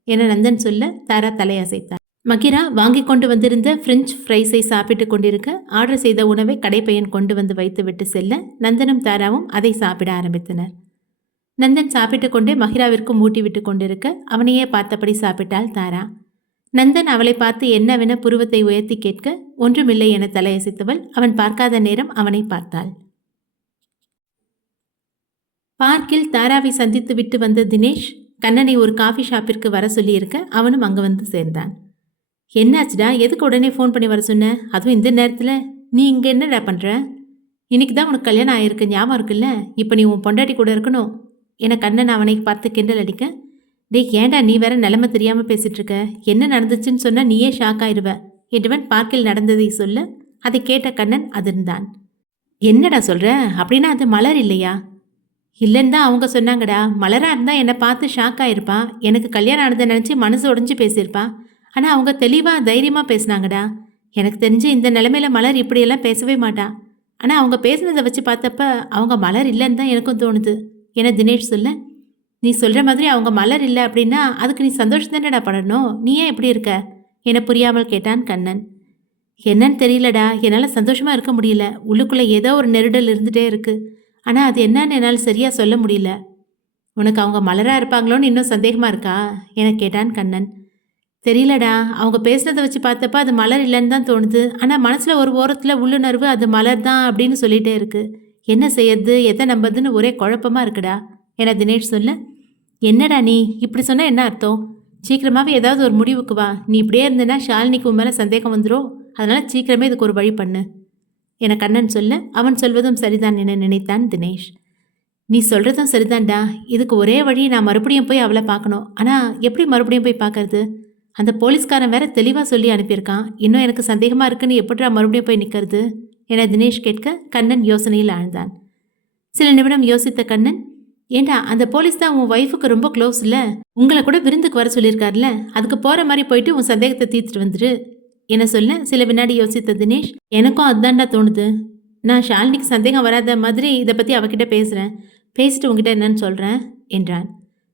என நந்தன் சொல்ல தாரா தலையசைத்தார். மகிரா வாங்கி கொண்டு வந்திருந்த ஃப்ரெஞ்ச் ஃப்ரைஸை சாப்பிட்டு கொண்டிருக்க ஆர்டர் செய்த உணவை கடைப்பையன் கொண்டு வந்து வைத்து விட்டு செல்ல நந்தனும் தாராவும் அதை சாப்பிட ஆரம்பித்தனர். நந்தன் சாப்பிட்டு கொண்டே மகிராவிற்கும் ஊட்டி விட்டு கொண்டிருக்க அவனையே பார்த்தபடி சாப்பிட்டாள் தாரா. நந்தன் அவளை பார்த்து என்னவென புருவத்தை உயர்த்தி கேட்க ஒன்றுமில்லை என தலையசைத்தவள் அவன் பார்க்காத நேரம் அவனை பார்த்தாள். பார்க்கில் தாராவை சந்தித்து விட்டு வந்த தினேஷ் கண்ணனை ஒரு காஃபி ஷாப்பிற்கு வர சொல்லியிருக்க அவனும் அங்கே வந்து சேர்ந்தான். என்னாச்சுடா, எதுக்கு உடனே ஃபோன் பண்ணி வர சொன்ன, அதுவும் இந்த நேரத்தில்? நீ இங்கே என்னடா பண்ணுற? இன்னைக்கு தான் உனக்கு கல்யாணம் ஆகிருக்கு, ஞாபகம் இருக்குல்ல? இப்போ நீ உன் பொண்டாட்டி கூட இருக்கணும் என கண்ணன் அவனை பார்த்து கிண்டல் அடிக்க, டே ஏண்டா நீ வேற நிலைமை தெரியாமல் பேசிகிட்டு இருக்க, என்ன நடந்துச்சுன்னு சொன்னால் நீயே ஷாக் ஆயிடுவ என்றவன் பார்க்கில் நடந்ததை சொல்ல அதை கேட்ட கண்ணன் அதிர்ந்தான். என்னடா சொல்கிற, அப்படின்னா அது மலர் இல்லையா? இல்லைன்னு தான் அவங்க சொன்னாங்கடா. மலராக இருந்தால் என்னை பார்த்து ஷாக் ஆகிருப்பா, எனக்கு கல்யாணம் ஆனதை நினச்சி மனசு உடஞ்சி பேசியிருப்பா. ஆனால் அவங்க தெளிவாக தைரியமாக பேசினாங்கடா. எனக்கு தெரிஞ்சு இந்த நிலைமையில மலர் இப்படியெல்லாம் பேசவே மாட்டா. ஆனால் அவங்க பேசுனதை வச்சு பார்த்தப்ப அவங்க மலர் இல்லைன்னு தான் எனக்கும் தோணுது என தினேஷ் சொல்ல, நீ சொல்கிற மாதிரி அவங்க மலர் இல்லை அப்படின்னா அதுக்கு நீ சந்தோஷம் தானேடா படணும், நீ ஏன் இப்படி இருக்க என புரியாமல் கேட்டான் கண்ணன். என்னன்னு தெரியலடா, என்னால் சந்தோஷமாக இருக்க முடியல. உள்ளுக்குள்ளே ஏதோ ஒரு நெருடல் இருந்துகிட்டே இருக்குது. ஆனால் அது என்னன்னு என்னால் சரியாக சொல்ல முடியல. உனக்கு அவங்க மலராக இருப்பாங்களோன்னு இன்னும் சந்தேகமாக இருக்கா என கேட்டான் கண்ணன். தெரியலடா, அவங்க பேசுனத வச்சு பார்த்தப்ப அது மலர் இல்லன்னு தான் தோணுது. ஆனா மனசுல ஒரு ஓரத்துல உள்ளுணர்வு அது மலர் தான் அப்படின்னு சொல்லிட்டே இருக்கு. என்ன செய்யறது? எத நம்புறதுன்னு ஒரே குழப்பமா இருக்குடா என தினேஷ் சொல்ல, என்னடா நீ இப்படி சொன்னா என்ன அர்த்தம்? சீக்கிரமாவே ஏதாவது ஒரு முடிவுக்கு வா. நீ இப்படியே இருந்தேன்னா ஷாலினிக்கு உன் மேல சந்தேகம் வந்துரும். அதனால சீக்கிரமே இதுக்கு ஒரு வழி பண்ணு என கண்ணன் சொல்ல, அவன் சொல்வதும் சரிதான் என நினைத்தான் தினேஷ். நீ சொல்றதும் சரிதான்டா. இதுக்கு ஒரே வழி, நான் மறுபடியும் போய் அவளை பார்க்கணும். ஆனா எப்படி மறுபடியும் போய் பார்க்கறது? அந்த போலீஸ்காரன் வேற தெளிவா சொல்லி அனுப்பியிருக்கான். இன்னும் எனக்கு சந்தேகமா இருக்குன்னு எப்படிடா மறுபடியும் போய் நிக்கிறது என தினேஷ் கேட்க கண்ணன் யோசனையில் ஆழ்ந்தான். சில நிமிடம் யோசித்த கண்ணன், ஏண்டா அந்த போலீஸ் தான் உன் ஒய்ஃபுக்கு ரொம்ப க்ளோஸ் இல்ல, உங்களை கூட விருந்துக்கு வர சொல்லியிருக்காருல, அதுக்கு போற மாதிரி போயிட்டு உன் சந்தேகத்தை தீர்த்துட்டு வந்துரு என சொல்ல, சில வினாடி யோசித்த தினேஷ், எனக்கும் அதுதான்டா தோணுது. நான் ஷாலினிக்கு சந்தேகம் வராத மாதிரி இதை பத்தி அவகிட்ட பேசுறேன். பேசிட்டு உங்ககிட்ட என்னன்னு சொல்றேன் என்றான்.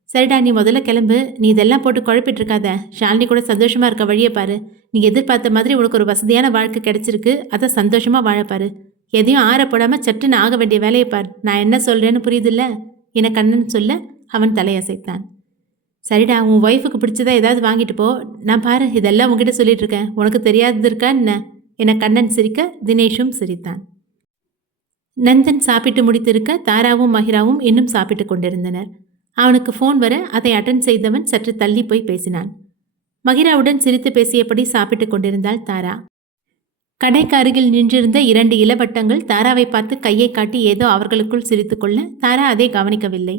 சரிடா, நீ முதல்ல கிளம்பு. நீ இதெல்லாம் போட்டு குழப்பிட்டு இருக்காத. ஷாலினி கூட சந்தோஷமா இருக்க வழியை பாரு. நீ எதிர்பார்த்த மாதிரி உனக்கு ஒரு வசதியான வாழ்க்கை கிடைச்சிருக்கு. அதை சந்தோஷமா வாழப்பாரு. எதையும் ஆறப்படாம சட்டுன்னு ஆக வேண்டிய வேலையை பார். நான் என்ன சொல்றேன்னு புரியுதுல்ல என கண்ணன் சொல்ல, அவன் தலையசைத்தான். சரிடா, உன் ஒய்ஃபுக்கு பிடிச்சதா ஏதாவது வாங்கிட்டு போ. நான் பாரு இதெல்லாம் உங்ககிட்ட சொல்லிட்டு இருக்கேன், உனக்கு தெரியாது இருக்கா என்ன என கண்ணன் சிரிக்க தினேஷும் சிரித்தான். நந்தன் சாப்பிட்டு முடித்திருக்க தாராவும் மகிராவும் இன்னும் சாப்பிட்டு கொண்டிருந்தனர். அவனுக்கு ஃபோன் வர அதை அட்டன் செய்தவன் சற்று தள்ளி போய் பேசினான். மகிராவுடன் சிரித்து பேசியபடி சாப்பிட்டு கொண்டிருந்தாள் தாரா. கடைக்கு அருகில் நின்றிருந்த 2 இளவட்டங்கள் தாராவை பார்த்து கையை காட்டி ஏதோ அவர்களுக்குள் சிரித்து கொள்ள தாரா அதை கவனிக்கவில்லை.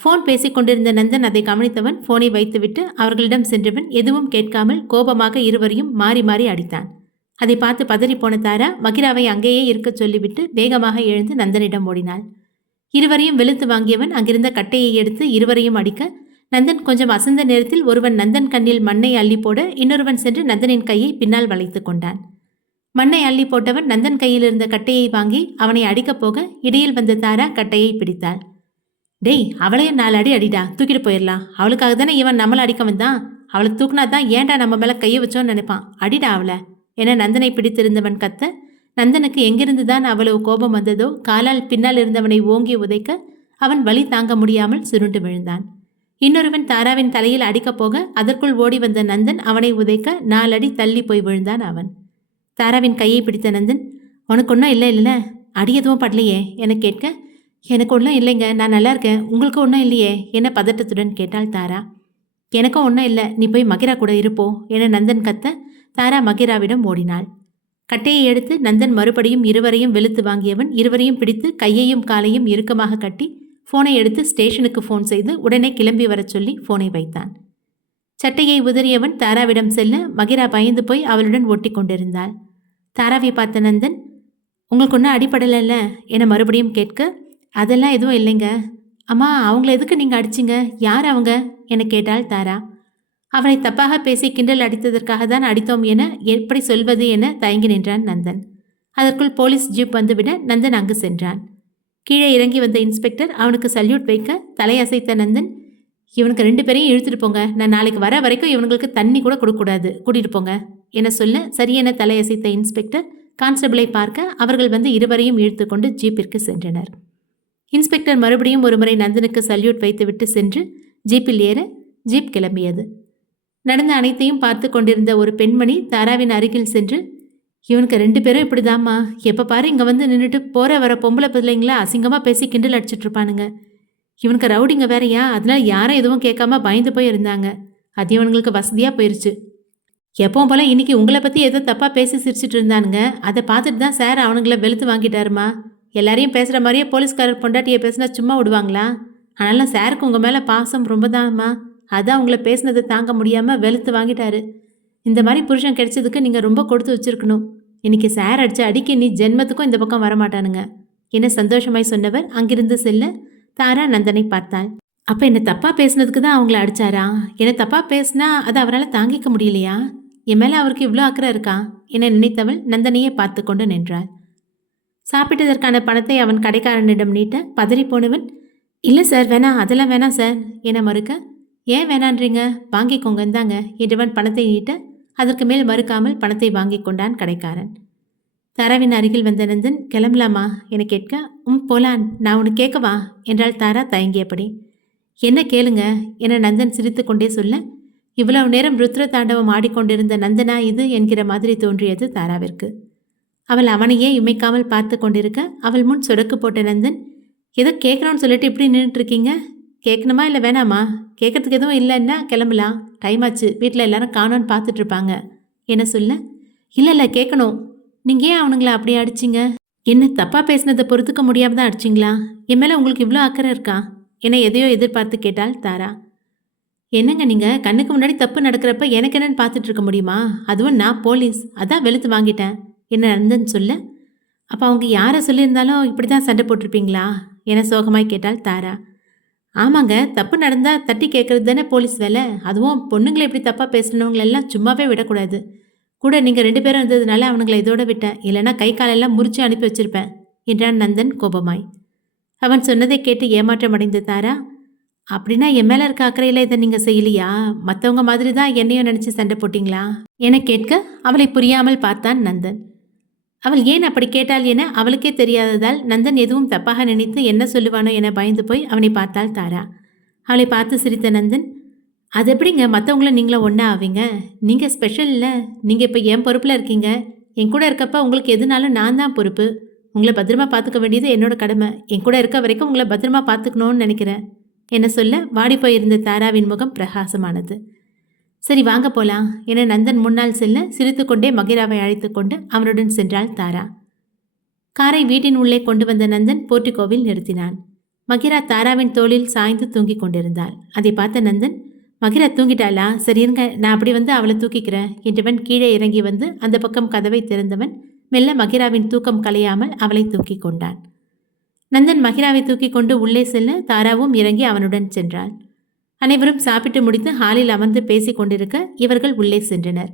ஃபோன் பேசிக் கொண்டிருந்த நந்தன் அதை கவனித்தவன் ஃபோனை வைத்துவிட்டு அவர்களிடம் சென்றவன் எதுவும் கேட்காமல் கோபமாக இருவரையும் மாறி மாறி அடித்தான். அதை பார்த்து பதறிப்போன தாரா மகிராவை அங்கேயே இருக்கச் சொல்லிவிட்டு வேகமாக எழுந்து நந்தனிடம் ஓடினாள். இருவரையும் வெளுத்து வாங்கியவன் அங்கிருந்த கட்டையை எடுத்து இருவரையும் அடிக்க, நந்தன் கொஞ்சம் அசந்த நேரத்தில் ஒருவன் நந்தன் கண்ணில் மண்ணை அள்ளி போட இன்னொருவன் சென்று நந்தனின் கையை பின்னால் வளைத்து கொண்டான். மண்ணை அள்ளி போட்டவன் நந்தன் கையில் இருந்த கட்டையை வாங்கி அவனை அடிக்கப் போக இடையில் வந்த தாரா கட்டையை பிடித்தாள். டேய், அவளையும் 4 அடி அடிடா, தூக்கிட்டு போயிடலாம். அவளுக்காக தானே இவன் நம்மளை அடிக்க வந்தான். அவளை தூக்குனா தான் ஏன்டா நம்ம மேலே கையை வச்சோன்னு நினைப்பான். அடிடா அவளை என நந்தனை பிடித்திருந்தவன் கத்த, நந்தனுக்கு எங்கிருந்துதான் அவ்வளவு கோபம் வந்ததோ காலால் பின்னால் இருந்தவனை ஓங்கி உதைக்க அவன் வலி தாங்க முடியாமல் சுருண்டு விழுந்தான். இன்னொருவன் தாராவின் தலையில் அடிக்கப் போக அதற்குள் ஓடி வந்த நந்தன் அவனை உதைக்க 4 அடி தள்ளி போய் விழுந்தான் அவன். தாராவின் கையை பிடித்த நந்தன், உனக்கு ஒன்றும் இல்லை அடி எதுவும் படலையே என கேட்க, எனக்கு ஒன்றும் இல்லைங்க, நான் நல்லா இருக்கேன், உங்களுக்கு ஒன்றும் இல்லையே என பதட்டத்துடன் கேட்டாள் தாரா. எனக்கும் ஒன்றும் இல்லை, நீ போய் மகிரா கூட இருப்போ என நந்தன் கத்த தாரா மகிராவிடம் ஓடினாள். கட்டையை எடுத்து நந்தன் மறுபடியும் இருவரையும் வெளுத்து வாங்கியவன் இருவரையும் பிடித்து கையையும் காலையும் இறுக்கமாக கட்டி ஃபோனை எடுத்து ஸ்டேஷனுக்கு ஃபோன் செய்து உடனே கிளம்பி வரச் சொல்லி ஃபோனை வைத்தான். சட்டையை உதறியவன் தாராவிடம் செல்ல மகிரா பயந்து போய் அவளுடன் ஒட்டி கொண்டிருந்தாள். தாராவை பார்த்த நந்தன், உங்களுக்கு ஒன்றும் அடிப்படலைல்ல என மறுபடியும் கேட்க, அதெல்லாம் எதுவும் இல்லைங்க. அம்மா, அவங்கள எதுக்கு நீங்கள் அடிச்சிங்க? யார் அவங்க என கேட்டாள் தாரா. அவனை தப்பாக பேசி கிண்டல் அடித்ததற்காக தான் அடித்தோம் என எப்படி சொல்வது என தயங்கி நின்றான் நந்தன். அதற்குள் போலீஸ் ஜீப் வந்துவிட நந்தன் அங்கு சென்றான். கீழே இறங்கி வந்த இன்ஸ்பெக்டர் அவனுக்கு சல்யூட் வைக்க தலையசைத்த நந்தன், இவனுக்கு 2 பேரையும் இழுத்துட்டு போங்க, நான் நாளைக்கு வர வரைக்கும் இவனுங்களுக்கு தண்ணி கூட கொடுக்கக்கூடாது, கூட்டிட்டு போங்க என சொல்ல சரியென தலையசைத்த இன்ஸ்பெக்டர் கான்ஸ்டபிளை பார்க்க அவர்கள் வந்து இருவரையும் இழுத்து கொண்டு ஜீப்பிற்கு சென்றனர். இன்ஸ்பெக்டர் மறுபடியும் ஒருமுறை நந்தனுக்கு சல்யூட் வைத்துவிட்டு சென்று ஜீப்பில் ஏற ஜீப் கிளம்பியது. நடந்த அனைத்தையும் பார்த்து கொண்டிருந்த ஒரு பெண்மணி தாராவின் அருகில் சென்று, இவனுக்கு 2 பேரும் இப்படிதாம்மா, எப்போ பாரு இங்கே வந்து நின்றுட்டு போகிற வர பொம்பளை பிள்ளைங்கள அசிங்கமாக பேசி கிண்டல் அடிச்சிட்டு இருப்பானுங்க. இவனுக்கு ரவுடிங்க வேறையா, அதனால யாரும் எதுவும் கேட்காம பயந்து போய் இருந்தாங்க. அது இவனுங்களுக்கு வசதியாக போயிடுச்சு. எப்பவும் போல இன்னைக்கு உங்களை பற்றி ஏதோ தப்பாக பேசி சிரிச்சிட்டு இருந்தானுங்க. அதை பார்த்துட்டு தான் சார் அவனுங்களை வெளுத்து வாங்கிட்டாருமா. எல்லாரையும் பேசுகிற மாதிரியே போலீஸ்காரர் பொண்டாட்டியை பேசினா சும்மா விடுவாங்களா? ஆனாலும் சாருக்கு உங்கள் மேலே பாசம் ரொம்ப தான்மா, அதான் உங்களை பேசினதை தாங்க முடியாமல் வெளுத்து வாங்கிட்டாரு. இந்த மாதிரி புருஷன் கிடைச்சதுக்கு நீங்கள் ரொம்ப கொடுத்து வச்சிருக்கணும். இன்னைக்கு சார் அடித்த அடிக்க நீ ஜென்மத்துக்கும் இந்த பக்கம் வரமாட்டானுங்க என சந்தோஷமாய் சொன்னவர் அங்கிருந்து செல்ல தாரா நந்தனை பார்த்தாள். அப்போ என்னை தப்பாக பேசினதுக்கு தான் அவங்கள அடித்தாரா? என்னை தப்பாக பேசினா அதை அவரால் தாங்கிக்க முடியலையா? என் மேலே அவருக்கு இவ்வளோ அக்கறை இருக்கா என நினைத்தவள் நந்தனையே பார்த்து கொண்டு நின்றாள். சாப்பிட்டதற்கான பணத்தை அவன் கடைக்காரனிடம் நீட்ட பதறிப்போனவன், இல்லை சார் வேணாம், அதெல்லாம் வேணாம் சார் என மறுக்க, ஏன் வேணான்றீங்க, வாங்கிக்கோங்க இந்தாங்க என்றவன் பணத்தை நீட்ட அதற்கு மேல் மறுக்காமல் பணத்தை வாங்கி கொண்டான் கடைக்காரன். தாராவின் அருகில் வந்த நந்தன், கிளம்பலாமா என கேட்க, போலான், நான் உனக்கு கேட்கவா என்றாள் தாரா தயங்கியபடி. என்ன கேளுங்க என நந்தன் சிரித்து கொண்டே சொல்ல, இவ்வளவு நேரம் ருத்ர தாண்டவம் ஆடிக்கொண்டிருந்த நந்தனா இது என்கிற மாதிரி தோன்றியது தாராவிற்கு. அவள் அவனையே இமைக்காமல் பார்த்து கொண்டிருக்க அவள் முன் சொடக்கு போட்ட நந்தன், ஏதோ கேட்கணும்னு சொல்லிட்டு இப்படி நின்றுட்டு இருக்கீங்க, கேட்கணுமா இல்லை வேணாமா? கேட்கறதுக்கு எதுவும் இல்லைன்னா கிளம்பலாம், டைம் ஆச்சு, வீட்டில் எல்லாரும் காணோன்னு பார்த்துட்டு இருப்பாங்க என்ன சொல்ல, இல்லை இல்லை கேட்கணும். நீங்கள் ஏன் அவனுங்கள அப்படியே அடிச்சிங்க? என்ன தப்பாக பேசினதை பொறுத்துக்க முடியாமல் தான் அடிச்சிங்களா? என் மேலே உங்களுக்கு இவ்வளோ அக்கறை இருக்கா என எதையோ எதிர்பார்த்து கேட்டாள் தாரா. என்னங்க நீங்கள் கண்ணுக்கு முன்னாடி தப்பு நடக்கிறப்ப எனக்கு என்னன்னு பார்த்துட்டு இருக்க முடியுமா? அதுவும் நான் போலீஸ், அதான் வெளுத்து வாங்கிட்டேன் என்ன நந்தன் சொல்ல, அப்போ அவங்க யாரை சொல்லியிருந்தாலும் இப்படி தான் சண்டை போட்டிருப்பீங்களா என சோகமாய் கேட்டாள் தாரா. ஆமாங்க, தப்பு நடந்தால் தட்டி கேட்குறது தானே போலீஸ் வேலை. அதுவும் பொண்ணுங்களை இப்படி தப்பாக பேசுனவங்களெல்லாம் சும்மாவே விடக்கூடாது. கூட நீங்கள் 2 பேரும் இருந்ததுனால அவனுங்களை இதோட விட்டேன், இல்லைன்னா கை காலெல்லாம் முறிச்சு அனுப்பி வச்சிருப்பேன் என்றான் நந்தன் கோபமாய். அவன் சொன்னதை கேட்டு ஏமாற்றம் அடைந்த தாரா, அப்படின்னா என் மேலே இருக்க அக்கறையில் இதை நீங்கள் செய்யலையா? மற்றவங்க மாதிரி தான் என்னையும் நினச்சி சண்டை போட்டிங்களா என கேட்க அவளை புரியாமல் பார்த்தான் நந்தன். அவள் ஏன் அப்படி கேட்டாள் என அவளுக்கே தெரியாததால் நந்தன் எதுவும் தப்பாக நினைத்து என்ன சொல்லுவானோ என பயந்து போய் அவனை பார்த்தாள் தாரா. அவளை பார்த்து சிரித்த நந்தன், அது எப்படிங்க மற்றவங்களும் நீங்களும் ஒன்றா ஆவீங்க? நீங்கள் ஸ்பெஷல் இல்லை, நீங்கள் இப்போ என் பொறுப்பில் இருக்கீங்க. என் கூட இருக்கப்ப உங்களுக்கு எதுனாலும் நான் தான் பொறுப்பு. உங்களை பத்திரமா பார்த்துக்க வேண்டியது என்னோட கடமை. என் கூட இருக்க வரைக்கும் உங்களை பத்திரமா பார்த்துக்கணும்னு நினைக்கிறேன் என்ன சொல்ல வாடி போயிருந்த தாராவின் முகம் பிரகாசமானது. சரி வாங்க போலாம் என நந்தன் முன்னால் செல்ல சிரித்துக்கொண்டே மகிராவை அழைத்து கொண்டு அவனுடன் சென்றாள் தாரா. காரை வீட்டின் உள்ளே கொண்டு வந்த நந்தன் போர்ட்டிகோவில் நிறுத்தினான். மகிரா தாராவின் தோளில் சாய்ந்து தூங்கிக் கொண்டிருந்தாள். அதை பார்த்த நந்தன், மகிரா தூங்கிட்டாளா? சரி இருங்க, நான் அப்படி வந்து அவளை தூக்கிக்கிறேன் என்றவன் கீழே இறங்கி வந்து அந்த பக்கம் கதவை திறந்தவன் மெல்ல மகிராவின் தூக்கம் கலையாமல் அவளை தூக்கி கொண்டான். நந்தன் மகிராவை தூக்கி கொண்டு உள்ளே செல்ல தாராவும் இறங்கி அவனுடன் சென்றாள். அனைவரும் சாப்பிட்டு முடித்து ஹாலில் அமர்ந்து பேசிக் கொண்டிருக்க இவர்கள் உள்ளே சென்றனர்.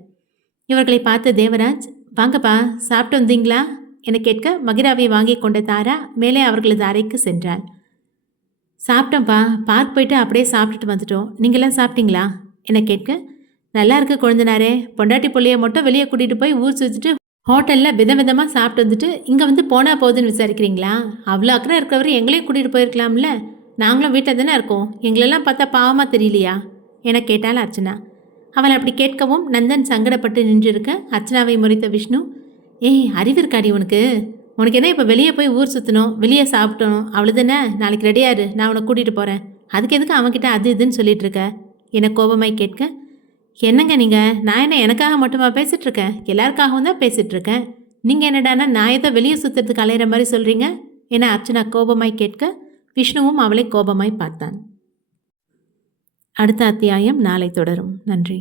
இவர்களை பார்த்த தேவராஜ், வாங்கப்பா சாப்பிட்டு வந்தீங்களா என கேட்க மகிராவை வாங்கி கொண்ட தாரா மேலே அவர்களது அறைக்கு சென்றாள். சாப்பிட்டோம்ப்பா, பார்க் போயிட்டு அப்படியே சாப்பிட்டுட்டு வந்துட்டோம். நீங்களாம் சாப்பிட்டீங்களா என கேட்க, நல்லா இருக்கு கொழுந்தனாரே, பொண்டாட்டி பிள்ளைய மட்டும் வெளியே கூட்டிகிட்டு போய் ஊர் சுற்றிட்டு ஹோட்டலில் விதவிதமாக சாப்பிட்டு வந்துட்டு இங்கே வந்து போனால் போகுதுன்னு விசாரிக்கிறீங்களா? அவ்வளோ அக்கறை இருக்கிறவர் எங்களையும் கூட்டிகிட்டு போயிருக்கலாம்ல. நாங்களும் வீட்டில் தானே இருக்கோம், எங்களெல்லாம் பார்த்தா பாவமாக தெரியலையா என கேட்டாள் அர்ச்சனா. அவள் அப்படி கேட்கவும் நந்தன் சங்கடப்பட்டு நின்றிருக்க அர்ச்சனாவை முறைத்த விஷ்ணு, ஏய் அறிவிருக்காடி உனக்கு? உனக்கு என்ன இப்போ வெளியே போய் ஊர் சுற்றணும், வெளியே சாப்பிட்டணும், அவ்வளோதானே? நாளைக்கு ரெடியாரு, நான் உன்னை கூட்டிகிட்டு போகிறேன். அதுக்கு எதுக்கு அவன்கிட்ட அது இதுன்னு சொல்லிட்டு இருக்க என கோபமாய் கேட்க, என்னங்க நீங்கள், நான் என்ன எனக்காக மட்டுமா பேசிகிட்ருக்கேன்? எல்லாருக்காகவும் தான் பேசிகிட்ருக்கேன். நீங்கள் என்னடானா நான் ஏதோ வெளியே சுற்றுறதுக்கு அலையிற மாதிரி சொல்கிறீங்க என அர்ச்சனா கோபமாய் கேட்க விஷ்ணுவும் அவளை கோபமாய் பார்த்தான். அடுத்த அத்தியாயம் நாளை தொடரும். நன்றி.